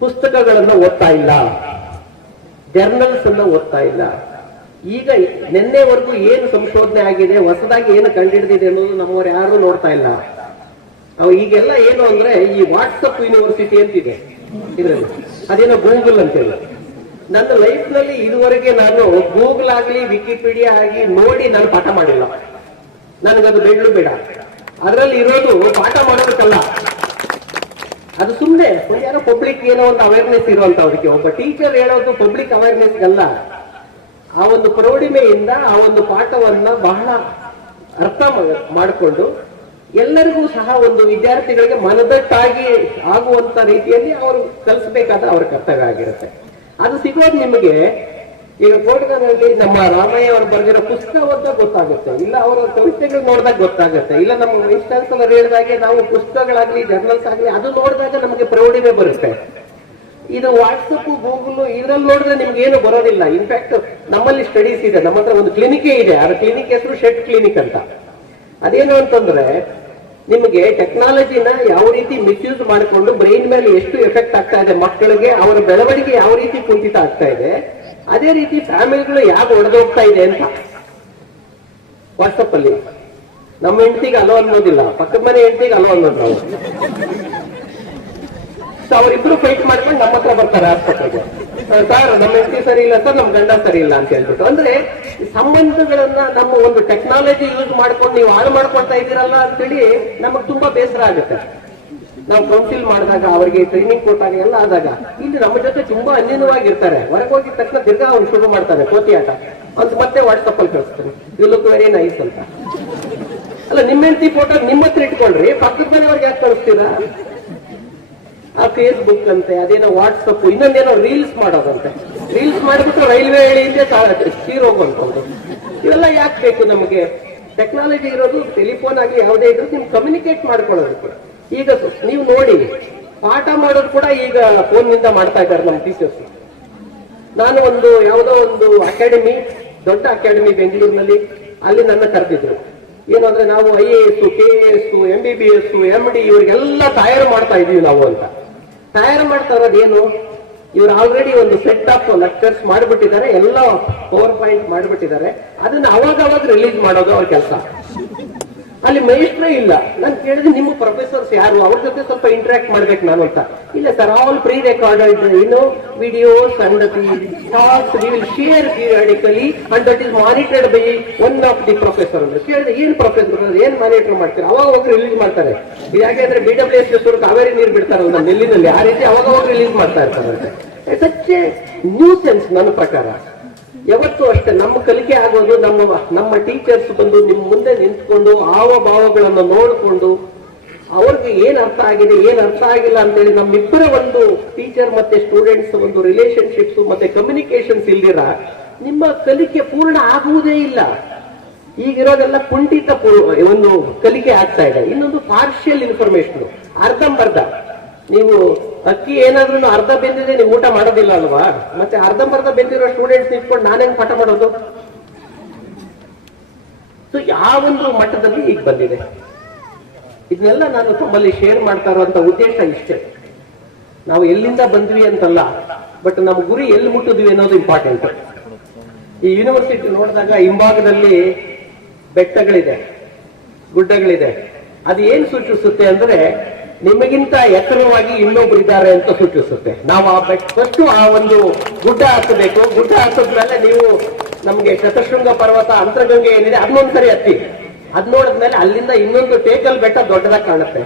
ಪುಸ್ತಕಗಳನ್ನು ಓದ್ತಾ ಇಲ್ಲ. ಜರ್ನಲ್ಸ್ ಅನ್ನ ಓದ್ತಾ ಇಲ್ಲ. ಈಗ ನಿನ್ನೆವರೆಗೂ ಏನು ಸಂಶೋಧನೆ ಆಗಿದೆ, ಹೊಸದಾಗಿ ಏನು ಕಂಡುಹಿಡಿದಿದೆ ಅನ್ನೋದು ನಮ್ಮವ್ರು ಯಾರು ನೋಡ್ತಾ ಇಲ್ಲ. ಅವ ಈಗೆಲ್ಲ ಏನು ಅಂದ್ರೆ ಈ ವಾಟ್ಸಪ್ ಯೂನಿವರ್ಸಿಟಿ ಅಂತಿದೆ. ಇದರಲ್ಲಿ. ಅದೇನೋ ಗೂಗಲ್ ಅಂತೇಳಿ. ನನ್ನ ಲೈಫ್ನಲ್ಲಿ ಇದುವರೆಗೆ ನಾನು ಗೂಗಲ್ ಆಗ್ಲಿ ವಿಕಿಪೀಡಿಯಾ ಆಗಿ ನೋಡಿ ನಾನು ಪಾಠ ಮಾಡಿಲ್ಲ. ನನಗದು ಬೇಡಲು ಬೇಡ. ಅದರಲ್ಲಿ ಇರೋದು ಪಾಠ ಮಾಡೋದಕ್ಕಲ್ಲ. ಅದು ಸುಮ್ಮನೆ ಯಾರೋ ಪಬ್ಲಿಕ್ ಏನೋ ಒಂದು ಅವೇರ್ನೆಸ್ ಇರುವಂತವ್ರಿಗೆ ಒಬ್ಬ ಟೀಚರ್ ಹೇಳೋದು ಪಬ್ಲಿಕ್ ಅವೇರ್ನೆಸ್ ಅಲ್ಲ. ಆ ಒಂದು ಪ್ರೌಢಿಮೆಯಿಂದ ಆ ಒಂದು ಪಾಠವನ್ನ ಬಹಳ ಅರ್ಥ ಮಾಡಿಕೊಂಡು ಎಲ್ಲರಿಗೂ ಸಹ ಒಂದು ವಿದ್ಯಾರ್ಥಿಗಳಿಗೆ ಮನದಟ್ಟಾಗಿ ಆಗುವಂತ ರೀತಿಯಲ್ಲಿ ಅವರು ಕಲಿಸಬೇಕಾದ ಅವರ ಕರ್ತವ್ಯ ಆಗಿರುತ್ತೆ. ಅದು ಸಿಗೋದು ನಿಮಗೆ ಈಗ ಕೋಟದಲ್ಲಿ ನಮ್ಮ ರಾಮಯ್ಯ ಅವರು ಬರೆದಿರೋ ಪುಸ್ತಕ ಓದ್ದಾಗ ಗೊತ್ತಾಗುತ್ತೆ. ಇಲ್ಲ ಅವರ ಕವಿತೆಗಳು ನೋಡಿದಾಗ ಗೊತ್ತಾಗುತ್ತೆ. ಇಲ್ಲ ನಮ್ಮ ಚಾನ್ಸಲರ್ ಹೇಳಿದಾಗೆ ನಾವು ಪುಸ್ತಕಗಳಾಗ್ಲಿ ಜರ್ನಲ್ಸ್ ಆಗ್ಲಿ ಅದು ನೋಡಿದಾಗ ನಮಗೆ ಪ್ರೌಢಿಮೆ ಬರುತ್ತೆ. ಇದು ವಾಟ್ಸಪ್ ಗೂಗಲ್ ಇದ್ರಲ್ಲಿ ನೋಡಿದ್ರೆ ನಿಮ್ಗೆ ಏನು ಬರೋದಿಲ್ಲ ಇನ್ಫ್ಯಾಕ್ಟ್ ನಮ್ಮಲ್ಲಿ ಸ್ಟಡೀಸ್ ಇದೆ. ನಮ್ಮ ಹತ್ರ ಒಂದು ಕ್ಲಿನಿಕೇ ಇದೆ. ಆ ಕ್ಲಿನಿಕ್ ಹೆಸರು ಶೆಟ್ ಕ್ಲಿನಿಕ್ ಅಂತ. ಅದೇನು ಅಂತಂದ್ರೆ, ನಿಮಗೆ ಟೆಕ್ನಾಲಜಿನ ಯಾವ ರೀತಿ ಮಿಸ್ಯೂಸ್ ಮಾಡಿಕೊಂಡು ಬ್ರೈನ್ ಮೇಲೆ ಎಷ್ಟು ಎಫೆಕ್ಟ್ ಆಗ್ತಾ ಇದೆ ಮಕ್ಕಳಿಗೆ, ಅವರ ಬೆಳವಣಿಗೆ ಯಾವ ರೀತಿ ಕುಂಠಿತ ಆಗ್ತಾ ಇದೆ ಅದೇ ರೀತಿ ಫ್ಯಾಮಿಲಿಗಳು ಯಾಕೆ ಒಡೆದೋಗ್ತಾ ಇದೆ ಅಂತ? ವಾಟ್ಸಪ್ ಅಲ್ಲಿ ನಮ್ಮ ಹೆಂಡತಿಗೆ ಅಲೋ ಅನ್ನೋದಿಲ್ಲ. ಪಕ್ಕದ ಮನೆ ಹೆಂಡತಿಗೆ ಅಲೋ ಅನ್ನೋದು ಅವರಿಬ್ರು ಫೈಟ್ ಮಾಡ್ಕೊಂಡು ನಮ್ಮ ಹತ್ರ ಬರ್ತಾರೆ ಆಸ್ಪತ್ರೆಗೆ. ಸರ್ ನಮ್ಮ ಹೆಂಡತಿ ಸರಿ ಇಲ್ಲ ಸರ್ ನಮ್ಮ ಗಂಡ ಸರಿ ಇಲ್ಲ ಅಂತ ಹೇಳ್ಬಿಟ್ಟು. ಅಂದ್ರೆ ಸಂಬಂಧಗಳನ್ನ ನಮ್ಮ ಒಂದು ಟೆಕ್ನಾಲಜಿ ಯೂಸ್ ಮಾಡ್ಕೊಂಡು ನೀವು ಹಾಳು ಮಾಡ್ಕೊಳ್ತಾ ಇದ್ದೀರಲ್ಲ ಅಂತೇಳಿ ನಮಗ್ ತುಂಬಾ ಬೇಸರ ಆಗುತ್ತೆ. ನಾವು ಕೌನ್ಸಿಲ್ ಮಾಡಿದಾಗ, ಅವರಿಗೆ ಟ್ರೈನಿಂಗ್ ಕೊಟ್ಟಾಗ ಎಲ್ಲ ಆದಾಗ, ಇಲ್ಲಿ ನಮ್ಮ ಜೊತೆ ತುಂಬಾ ಅನ್ಯನವಾಗಿರ್ತಾರೆ ಹೊರಗೆ ಹೋಗಿದ ತಕ್ಷಣ ದೀರ್ಘ ಅವ್ರು ಶುರು ಮಾಡ್ತಾರೆ, ಕೋತಿ ಆಟ. ಅಂತ ಮತ್ತೆ ವಾಟ್ಸಪ್ ಅಲ್ಲಿ ಕಳಿಸ್ತಾರೆ. ಯು ಲುಕ್ ವೆರಿ ನೈಸ್ ಅಂತ. ಅಲ್ಲ ನಿಮ್ಮ ಹೆಂಡತಿ ಫೋಟೋ ನಿಮ್ಮ ಹತ್ರ ಇಟ್ಕೊಳ್ರಿ ಪಕ್ಕದ ಮನೆಯವ್ರಿಗೆ ಯಾಕೆ ಕಳಿಸ್ತೀರಾ? ಆ ಫೇಸ್ಬುಕ್ ಅಂತೆ, ಅದೇನೋ ವಾಟ್ಸಪ್ ಇನ್ನೊಂದೇನೋ ರೀಲ್ಸ್ ಮಾಡೋದಂತೆ. ರೀಲ್ಸ್ ಮಾಡಿಬಿಟ್ಟು ರೈಲ್ವೆ ಹೇಳಿಂದೆ ತೀರೋಗುವಂಥದ್ದು ಇವೆಲ್ಲ ಯಾಕೆ ಬೇಕು ನಮಗೆ? ಟೆಕ್ನಾಲಜಿ ಇರೋದು ಟೆಲಿಫೋನ್ ಆಗಲಿ, ಯಾವುದೇ ಇದ್ರೂ ನಿಮ್ಗೆ ಕಮ್ಯುನಿಕೇಟ್ ಮಾಡ್ಕೊಳ್ಳೋದಕ್ಕೆ ಈಗ ನೀವು ನೋಡಿ, ಪಾಠ ಮಾಡೋದು ಕೂಡ ಈಗ ಫೋನ್ನಿಂದ ಮಾಡ್ತಾ ಇದ್ದಾರೆ ನಮ್ಮ ಟೀಚರ್ಸ್ ನಾನು ಒಂದು, ಯಾವುದೋ ಒಂದು ಅಕಾಡೆಮಿ ದೊಡ್ಡ ಅಕಾಡೆಮಿ ಬೆಂಗಳೂರಿನಲ್ಲಿ, ಅಲ್ಲಿ ನನ್ನ ಕರೆದಿದ್ರು. ಏನು ಅಂದ್ರೆ ನಾವು I A S K S M B B S M D ಇವರಿಗೆಲ್ಲ ತಯಾರು ಮಾಡ್ತಾ ಇದೀವಿ ನಾವು ಅಂತ. ತಯಾರು ಮಾಡ್ತಾ ಇರೋದು ಏನು? ಇವರು ಆಲ್ರೆಡಿ ಒಂದು ಸೆಟ್ ಆಫ್ ಲೆಕ್ಚರ್ಸ್ ಮಾಡಿಬಿಟ್ಟಿದ್ದಾರೆ, ಎಲ್ಲ ಪವರ್ ಪಾಯಿಂಟ್ ಮಾಡಿಬಿಟ್ಟಿದ್ದಾರೆ. ಅದನ್ನ ಅವಾಗ ಅವಾಗ ರಿಲೀಸ್ ಮಾಡೋದು ಅವ್ರ ಕೆಲಸ. ಅಲ್ಲಿ ಮೈಸ್ಟ್ರೇ ಇಲ್ಲ. ನಾನು ಕೇಳಿದ್ರೆ ನಿಮ್ಮ ಪ್ರೊಫೆಸರ್ಸ್ ಯಾರು? ಅವ್ರ ಜೊತೆ ಸ್ವಲ್ಪ ಇಂಟ್ರಾಕ್ಟ್ ಮಾಡ್ಬೇಕು ನಾನು ಅಂತ. ಇಲ್ಲ sir all pre recorded you know videos the talks we will share periodically and that is monitored by one of the professor ಅಂದ್ರೆ. ಕೇಳಿದ್ರೆ ಏನ್ ಪ್ರೊಫೆಸರ್ ಏನ್ ಮಾನಿಟರ್ ಮಾಡ್ತಾರೆ? ಅವಾಗ ಹೋಗಿ ರಿಲೀಸ್ ಮಾಡ್ತಾರೆ. ಯಾಕೆಂದ್ರೆ ಬಿ ಡಬ್ಲ್ಯೂ ಎಸ್ ಕಾವೇರಿ ನೀರು ಬಿಡ್ತಾರಲ್ಲ ನಮ್ಮ ನೆಲ್ಲಿನಲ್ಲಿ ಆ ರೀತಿ ಅವಾಗ ಹೋಗಿ ರಿಲೀಸ್ ಮಾಡ್ತಾ ಇರ್ತಾರಂತೆ ಸಚ್ ನ್ಯೂ ಸೆನ್ಸ್ ನನ್ನ ಪ್ರಕಾರ. ಯಾವತ್ತೂ ಅಷ್ಟೇ, ನಮ್ಮ ಕಲಿಕೆ ಆಗೋದು ನಮ್ಮ ನಮ್ಮ ಟೀಚರ್ಸ್ ಬಂದು ನಿಮ್ಮ ಮುಂದೆ ನಿಂತ್ಕೊಂಡು ಹಾವ ಭಾವಗಳನ್ನು ನೋಡಿಕೊಂಡು ಅವ್ರಿಗೆ ಏನ್ ಅರ್ಥ ಆಗಿದೆ, ಏನ್ ಅರ್ಥ ಆಗಿಲ್ಲ ಅಂತೇಳಿ ನಮ್ಮಿಬ್ಬರ ಒಂದು ಟೀಚರ್ ಮತ್ತೆ ಸ್ಟೂಡೆಂಟ್ಸ್ ಒಂದು ರಿಲೇಶನ್ಶಿಪ್ಸ್ ಮತ್ತೆ ಕಮ್ಯುನಿಕೇಶನ್ಸ್ ಇಲ್ದಿರ ನಿಮ್ಮ ಕಲಿಕೆ ಪೂರ್ಣ ಆಗುವುದೇ ಇಲ್ಲ. ಈಗಿರೋದೆಲ್ಲ ಕುಂಠಿತ ಒಂದು ಕಲಿಕೆ ಆಗ್ತಾ ಇದೆ. ಇನ್ನೊಂದು ಪಾರ್ಷಿಯಲ್ ಇನ್ಫಾರ್ಮೇಶನ್ ಅರ್ಧಂಬರ್ಧ. ನೀವು ಅಕ್ಕಿ ಏನಾದ್ರೂ ಅರ್ಧ ಬೆಂದಿದೆ ನೀವು ಊಟ ಮಾಡೋದಿಲ್ಲ ಅಲ್ವಾ? ಮತ್ತೆ ಅರ್ಧಂಬರ್ಧ ಬೆಂದಿರೋ ಸ್ಟೂಡೆಂಟ್ಸ್ ಇಟ್ಕೊಂಡು ನಾನೇನ್ ಪಾಠ ಮಾಡೋದು? ಸೊ ಯಾವೊಂದು ಮಟ್ಟದಲ್ಲಿ ಈಗ ಬಂದಿದೆ? ಇದನ್ನೆಲ್ಲ ನಾನು ತಮ್ಮಲ್ಲಿ ಶೇರ್ ಮಾಡ್ತಾ ಇರುವಂತ ಉದ್ದೇಶ ಇಷ್ಟೇ. ನಾವು ಎಲ್ಲಿಂದ ಬಂದ್ವಿ ಅಂತಲ್ಲ ಬಟ್ ನಮ್ಮ ಗುರಿ ಎಲ್ಲಿ ಮುಟ್ಟಿದ್ವಿ ಅನ್ನೋದು ಇಂಪಾರ್ಟೆಂಟ್ ಈ ಯೂನಿವರ್ಸಿಟಿ ನೋಡಿದಾಗ ಹಿಂಭಾಗದಲ್ಲಿ ಬೆಟ್ಟಗಳಿದೆ, ಗುಡ್ಡಗಳಿದೆ. ಅದು ಏನ್ ಸೂಚಿಸುತ್ತೆ ಅಂದ್ರೆ ನಿಮಗಿಂತ ಎತ್ತರವಾಗಿ ಇನ್ನೊಬ್ರು ಇದ್ದಾರೆ ಅಂತ ಸೂಚಿಸುತ್ತೆ. ನಾವು ಆ ಬೆಟ್ಟ ಆ ಒಂದು ಗುಡ್ಡ ಹತ್ತಬೇಕು ಗುಡ್ಡ ಹತ್ತದ್ಮೇಲೆ ನೀವು ನಮ್ಗೆ ಶತಶೃಂಗ ಪರ್ವತ ಅಂತರಗಂಗೆ ಏನಿದೆ ಅದನ್ನೊಂದ್ಸರಿ ಹತ್ತಿ. ಅದ್ ನೋಡಿದ್ಮೇಲೆ ಅಲ್ಲಿಂದ ಇನ್ನೊಂದು ಟೇಕಲ್ ಬೆಟ್ಟ ದೊಡ್ಡದಾಗಿ ಕಾಣುತ್ತೆ.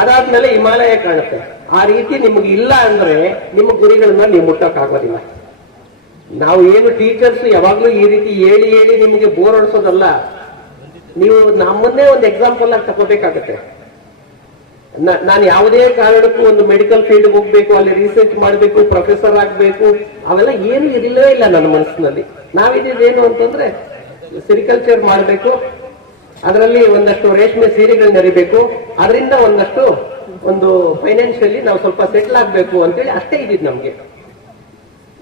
ಅದಾದ್ಮೇಲೆ ಹಿಮಾಲಯ ಕಾಣುತ್ತೆ. ಆ ರೀತಿ ನಿಮ್ಗೆ ಇಲ್ಲ ಅಂದ್ರೆ ನಿಮ್ಮ ಗುರಿಗಳನ್ನ ನೀವು ಮುಟ್ಟಕ್ ಆಗೋದಿಲ್ಲ ನಾವು ಏನು ಟೀಚರ್ಸ್ ಯಾವಾಗ್ಲೂ ಈ ರೀತಿ ಹೇಳಿ ಹೇಳಿ ನಿಮಗೆ ಬೋರ್ ಹೊಡ್ಸೋದಲ್ಲ. ನೀವು ನಮ್ಮನ್ನೇ ಒಂದು ಎಕ್ಸಾಂಪಲ್ ಆಗಿ ತಗೋಬೇಕಾಗತ್ತೆ. ನಾನು ಯಾವುದೇ ಕಾರಣಕ್ಕೂ ಒಂದು ಮೆಡಿಕಲ್ ಫೀಲ್ಡ್ ಹೋಗ್ಬೇಕು, ಅಲ್ಲಿ ರಿಸರ್ಚ್ ಮಾಡಬೇಕು ಪ್ರೊಫೆಸರ್ ಆಗ್ಬೇಕು, ಅವೆಲ್ಲ ಏನು ಇರಲೇ ಇಲ್ಲ ನನ್ನ ಮನಸ್ಸಿನಲ್ಲಿ. ನಾವಿದ್ದೇನು ಅಂತಂದ್ರೆ ಸೆರಿಕಲ್ಚರ್ ಮಾಡಬೇಕು, ಅದರಲ್ಲಿ ಒಂದಷ್ಟು ರೇಷ್ಮೆ ಸೀರೆಗಳು ನೆರಿಬೇಕು, ಅದರಿಂದ ಒಂದಷ್ಟು ಒಂದು ಫೈನಾನ್ಷಿಯಲಿ ನಾವು ಸ್ವಲ್ಪ ಸೆಟ್ಲ್ ಆಗ್ಬೇಕು ಅಂತೇಳಿ ಅಷ್ಟೇ ಇದ್ದಿದ್ದು ನಮ್ಗೆ.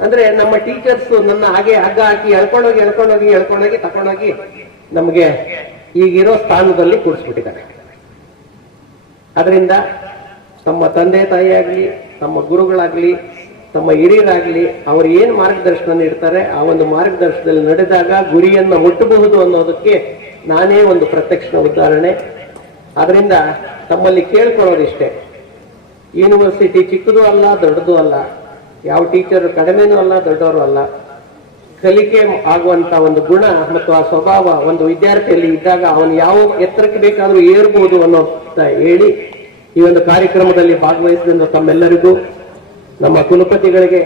ಅಂದ್ರೆ ನಮ್ಮ ಟೀಚರ್ಸ್ ನನ್ನ ಹಾಗೆ ಹಗ್ಗ ಹಾಕಿ, ಎಳ್ಕೊಂಡೋಗಿ ಎಳ್ಕೊಂಡೋಗಿ ಎಳ್ಕೊಂಡೋಗಿ ತಕೊಂಡೋಗಿ ನಮಗೆ ಈಗಿರೋ ಸ್ಥಾನದಲ್ಲಿ ಕೂಡಿಸ್ಬಿಟ್ಟಿದ್ದಾರೆ ಅದರಿಂದ ತಮ್ಮ ತಂದೆ ತಾಯಿಯಾಗಲಿ, ತಮ್ಮ ಗುರುಗಳಾಗಲಿ, ತಮ್ಮ ಹಿರಿಯರಾಗಲಿ ಅವರು ಏನು ಮಾರ್ಗದರ್ಶನ ನೀಡ್ತಾರೆ, ಆ ಒಂದು ಮಾರ್ಗದರ್ಶನದಲ್ಲಿ ನಡೆದಾಗ ಗುರಿಯನ್ನು ಮುಟ್ಟಬಹುದು ಅನ್ನೋದಕ್ಕೆ ನಾನೇ ಒಂದು ಪ್ರತ್ಯಕ್ಷ ಉದಾಹರಣೆ. ಅದರಿಂದ ತಮ್ಮಲ್ಲಿ ಕೇಳ್ಕೊಳ್ಳೋದಿಷ್ಟೇ ಯೂನಿವರ್ಸಿಟಿ ಚಿಕ್ಕದು ಅಲ್ಲ, ದೊಡ್ಡದು ಅಲ್ಲ. ಯಾವ ಟೀಚರ್ ಕಡಿಮೆನೂ ಅಲ್ಲ, ದೊಡ್ಡವರು ಅಲ್ಲ. ಕಲಿಕೆ ಆಗುವಂತ ಒಂದು ಗುಣ ಮತ್ತು ಆ ಸ್ವಭಾವ ಒಂದು ವಿದ್ಯಾರ್ಥಿಯಲ್ಲಿ ಇದ್ದಾಗ ಅವನು ಯಾವ ಎತ್ತರಕ್ಕೆ ಬೇಕಾದರೂ ಏರ್ಬೋದು ಅನ್ನೋ ಹೇಳಿ ಈ ಒಂದು ಕಾರ್ಯಕ್ರಮದಲ್ಲಿ ಭಾಗವಹಿಸಿದ ತಮ್ಮೆಲ್ಲರಿಗೂ, ನಮ್ಮ ಕುಲಪತಿಗಳಿಗೆ,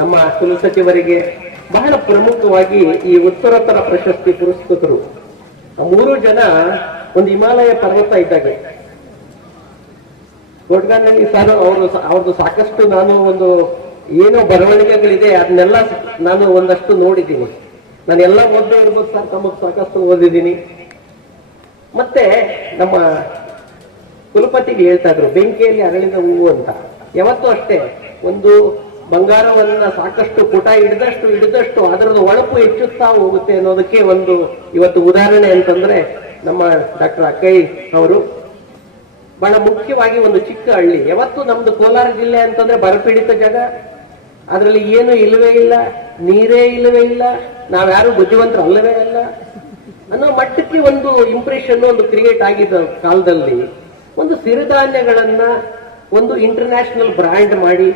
ನಮ್ಮ ಕುಲಸಚಿವರಿಗೆ ಬಹಳ ಪ್ರಮುಖವಾಗಿ ಈ ಉತ್ತರೋತ್ತರ ಪ್ರಶಸ್ತಿ ಪುರಸ್ಕೃತರು. ಮೂರು ಜನ ಒಂದು ಹಿಮಾಲಯ ಪರ್ವತ ಇದ್ದಾಗೆ. ಕೊಟ್ಗಾನಲ್ಲಿ ಸರ್ ಅವರು ಅವ್ರದ್ದು ಸಾಕಷ್ಟು ನಾನು ಒಂದು ಏನೋ ಬರವಣಿಗೆಗಳಿದೆ, ಅದನ್ನೆಲ್ಲ ನಾನು ಒಂದಷ್ಟು ನೋಡಿದ್ದೀನಿ. ನಾನು ಎಲ್ಲ ಓದ್ದೇ ಇರ್ಬೋದು ಸರ್ ತಮಗೆ ಸಾಕಷ್ಟು ಓದಿದ್ದೀನಿ. ಮತ್ತೆ ನಮ್ಮ ಕುಲಪತಿಗೆ ಹೇಳ್ತಾ ಇದ್ರು ಬೆಂಕಿಯಲ್ಲಿ ಅರಳಿದ ಹೂವು ಅಂತ. ಯಾವತ್ತೂ ಅಷ್ಟೇ, ಒಂದು ಬಂಗಾರವನ್ನ ಸಾಕಷ್ಟು ಪುಟ ಹಿಡಿದಷ್ಟು ಹಿಡಿದಷ್ಟು ಅದರದ್ದು ಒಳಪು ಹೆಚ್ಚುತ್ತಾ ಹೋಗುತ್ತೆ ಅನ್ನೋದಕ್ಕೆ ಒಂದು ಇವತ್ತು ಉದಾಹರಣೆ ಅಂತಂದ್ರೆ ನಮ್ಮ ಡಾಕ್ಟರ್ ಅಕ್ಕೈ ಅವರು. ಬಹಳ ಮುಖ್ಯವಾಗಿ ಒಂದು ಚಿಕ್ಕ ಹಳ್ಳಿ. ಯಾವತ್ತು ನಮ್ದು ಕೋಲಾರ ಜಿಲ್ಲೆ ಅಂತಂದ್ರೆ ಬರಪೀಡಿತ ಜಾಗ. ಅದರಲ್ಲಿ ಏನು ಇಲ್ಲವೇ ಇಲ್ಲ, ನೀರೇ ಇಲ್ಲವೇ ಇಲ್ಲ ನಾವ್ಯಾರು ಬುದ್ಧಿವಂತರು ಅಲ್ಲವೇ ಅಲ್ಲ ಅನ್ನೋ ಮಟ್ಟಕ್ಕೆ ಒಂದು ಇಂಪ್ರೆಷನ್ ಒಂದು ಕ್ರಿಯೇಟ್ ಆಗಿದ್ದ ಕಾಲದಲ್ಲಿ ಒಂದು ಸಿರಿಧಾನ್ಯಗಳನ್ನ ಒಂದು ಇಂಟರ್ನ್ಯಾಷನಲ್ ಬ್ರ್ಯಾಂಡ್ ಮಾಡಿ,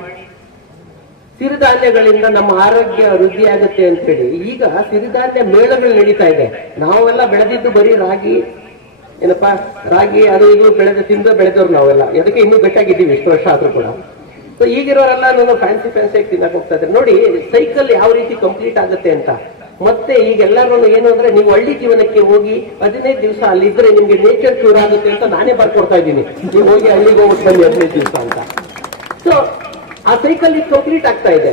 ಸಿರಿಧಾನ್ಯಗಳಿಂದ ನಮ್ಮ ಆರೋಗ್ಯ ವೃದ್ಧಿ ಆಗುತ್ತೆ ಅಂತ ಹೇಳಿ ಈಗ ಸಿರಿಧಾನ್ಯ ಮೇಳಗಳು ನಡೀತಾ ಇದೆ. ನಾವೆಲ್ಲ ಬೆಳೆದಿದ್ದು ಬರೀ ರಾಗಿ, ಏನಪ್ಪಾ, ರಾಗಿ, ಅದು ಇದು ಬೆಳೆದ ತಿಂದು ಬೆಳೆದವ್ರು ನಾವೆಲ್ಲ. ಅದಕ್ಕೆ ಇನ್ನೂ ಗಟ್ಟಾಗಿದ್ದೀವಿ ಇಷ್ಟು ವರ್ಷ ಆದ್ರೂ ಕೂಡ. ಸೊ ಈಗಿರೋರೆಲ್ಲ ನಾನು ಫ್ಯಾನ್ಸಿ ಫ್ಯಾನ್ಸಿ ಆಗಿ ತಿನ್ನಕ್ ಹೋಗ್ತಾ ಇದ್ದಾರೆ. ನೋಡಿ ಸೈಕಲ್ ಯಾವ ರೀತಿ ಕಂಪ್ಲೀಟ್ ಆಗುತ್ತೆ ಅಂತ. ಮತ್ತೆ ಈಗ ಎಲ್ಲರೂ ಏನು ಅಂದ್ರೆ ನೀವು ಹಳ್ಳಿ ಜೀವನಕ್ಕೆ ಹೋಗಿ ಹದಿನೈದು ದಿವಸ ಅಲ್ಲಿದ್ರೆ ನಿಮ್ಗೆ ನೇಚರ್ ಕ್ಯೂರ್ ಆಗುತ್ತೆ ಅಂತ ನಾನೇ ಬರ್ಕೊಡ್ತಾ ಇದ್ದೀನಿ. ನೀವು ಹೋಗಿ ಹಳ್ಳಿಗೆ ಹೋಗ್ಬಿಟ್ಟು ಬನ್ನಿ ಹದಿನೈದು ದಿವಸ ಅಂತ. ಸೊ ಆ ಸೈಕಲ್ ಈಗ ಕಂಪ್ಲೀಟ್ ಆಗ್ತಾ ಇದೆ.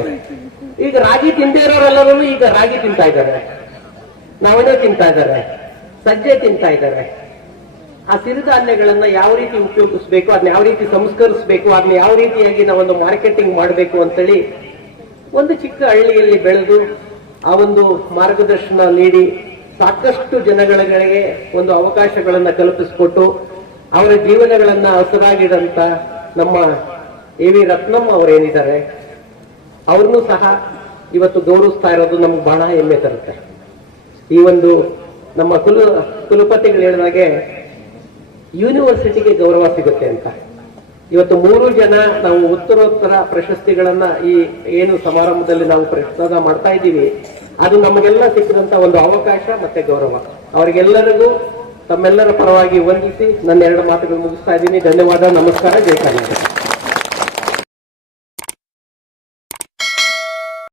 ಈಗ ರಾಗಿ ತಿಂದೇ ಇರೋರೆಲ್ಲರೂ ಈಗ ರಾಗಿ ತಿಂತಾ ಇದ್ದಾರೆ. ನವಣೆ ತಿಂತಾ ಇದ್ದಾರೆ. ಸಜ್ಜೆ ತಿಂತಾ ಇದ್ದಾರೆ. ಆ ಸಿರಿಧಾನ್ಯಗಳನ್ನ ಯಾವ ರೀತಿ ಉಪಯೋಗಿಸ್ಬೇಕು ಅದನ್ನ ಯಾವ ರೀತಿ ಸಂಸ್ಕರಿಸಬೇಕು ಅದನ್ನ ಯಾವ ರೀತಿಯಾಗಿ ನಾವೊಂದು ಮಾರ್ಕೆಟಿಂಗ್ ಮಾಡಬೇಕು ಅಂತೇಳಿ ಒಂದು ಚಿಕ್ಕ ಹಳ್ಳಿಯಲ್ಲಿ ಬೆಳೆದು ಆ ಒಂದು ಮಾರ್ಗದರ್ಶನ ನೀಡಿ ಸಾಕಷ್ಟು ಜನಗಳಿಗೆ ಒಂದು ಅವಕಾಶಗಳನ್ನ ಕಲ್ಪಿಸಿಕೊಟ್ಟು ಅವರ ಜೀವನಗಳನ್ನ ಹಸರಾಗಿಡಂತ ನಮ್ಮ ಎ ವಿ ರತ್ನಮ್ಮ ಅವರೇನಿದ್ದಾರೆ, ಅವ್ರನ್ನೂ ಸಹ ಇವತ್ತು ಗೌರವಿಸ್ತಾ ಇರೋದು ನಮ್ಗೆ ಬಹಳ ಹೆಮ್ಮೆ ತರುತ್ತೆ. ಈ ಒಂದು ನಮ್ಮ ಕುಲ ಕುಲಪತಿಗಳು ಹೇಳಿದಾಗೆ ಯೂನಿವರ್ಸಿಟಿಗೆ ಗೌರವ ಸಿಗುತ್ತೆ ಅಂತ. ಇವತ್ತು ಮೂರು ಜನ ನಾವು ಉತ್ತರೋತ್ತರ ಪ್ರಶಸ್ತಿಗಳನ್ನ ಈ ಏನು ಸಮಾರಂಭದಲ್ಲಿ ನಾವು ಪ್ರಸಾದ ಮಾಡ್ತಾ ಇದ್ದೀವಿ. ಅದು ನಮಗೆಲ್ಲ ಸಿಕ್ಕಿದಂತ ಒಂದು ಅವಕಾಶ ಮತ್ತೆ ಗೌರವ. ಅವರಿಗೆಲ್ಲರಿಗೂ ತಮ್ಮೆಲ್ಲರ ಪರವಾಗಿ ವಂದಿಸಿ ನನ್ನ ಎರಡು ಮಾತುಗಳು ಮುಗಿಸ್ತಾ ಇದ್ದೀನಿ. ಧನ್ಯವಾದ, ನಮಸ್ಕಾರ, ಜೈ ಕರ್ನಾಟಕ.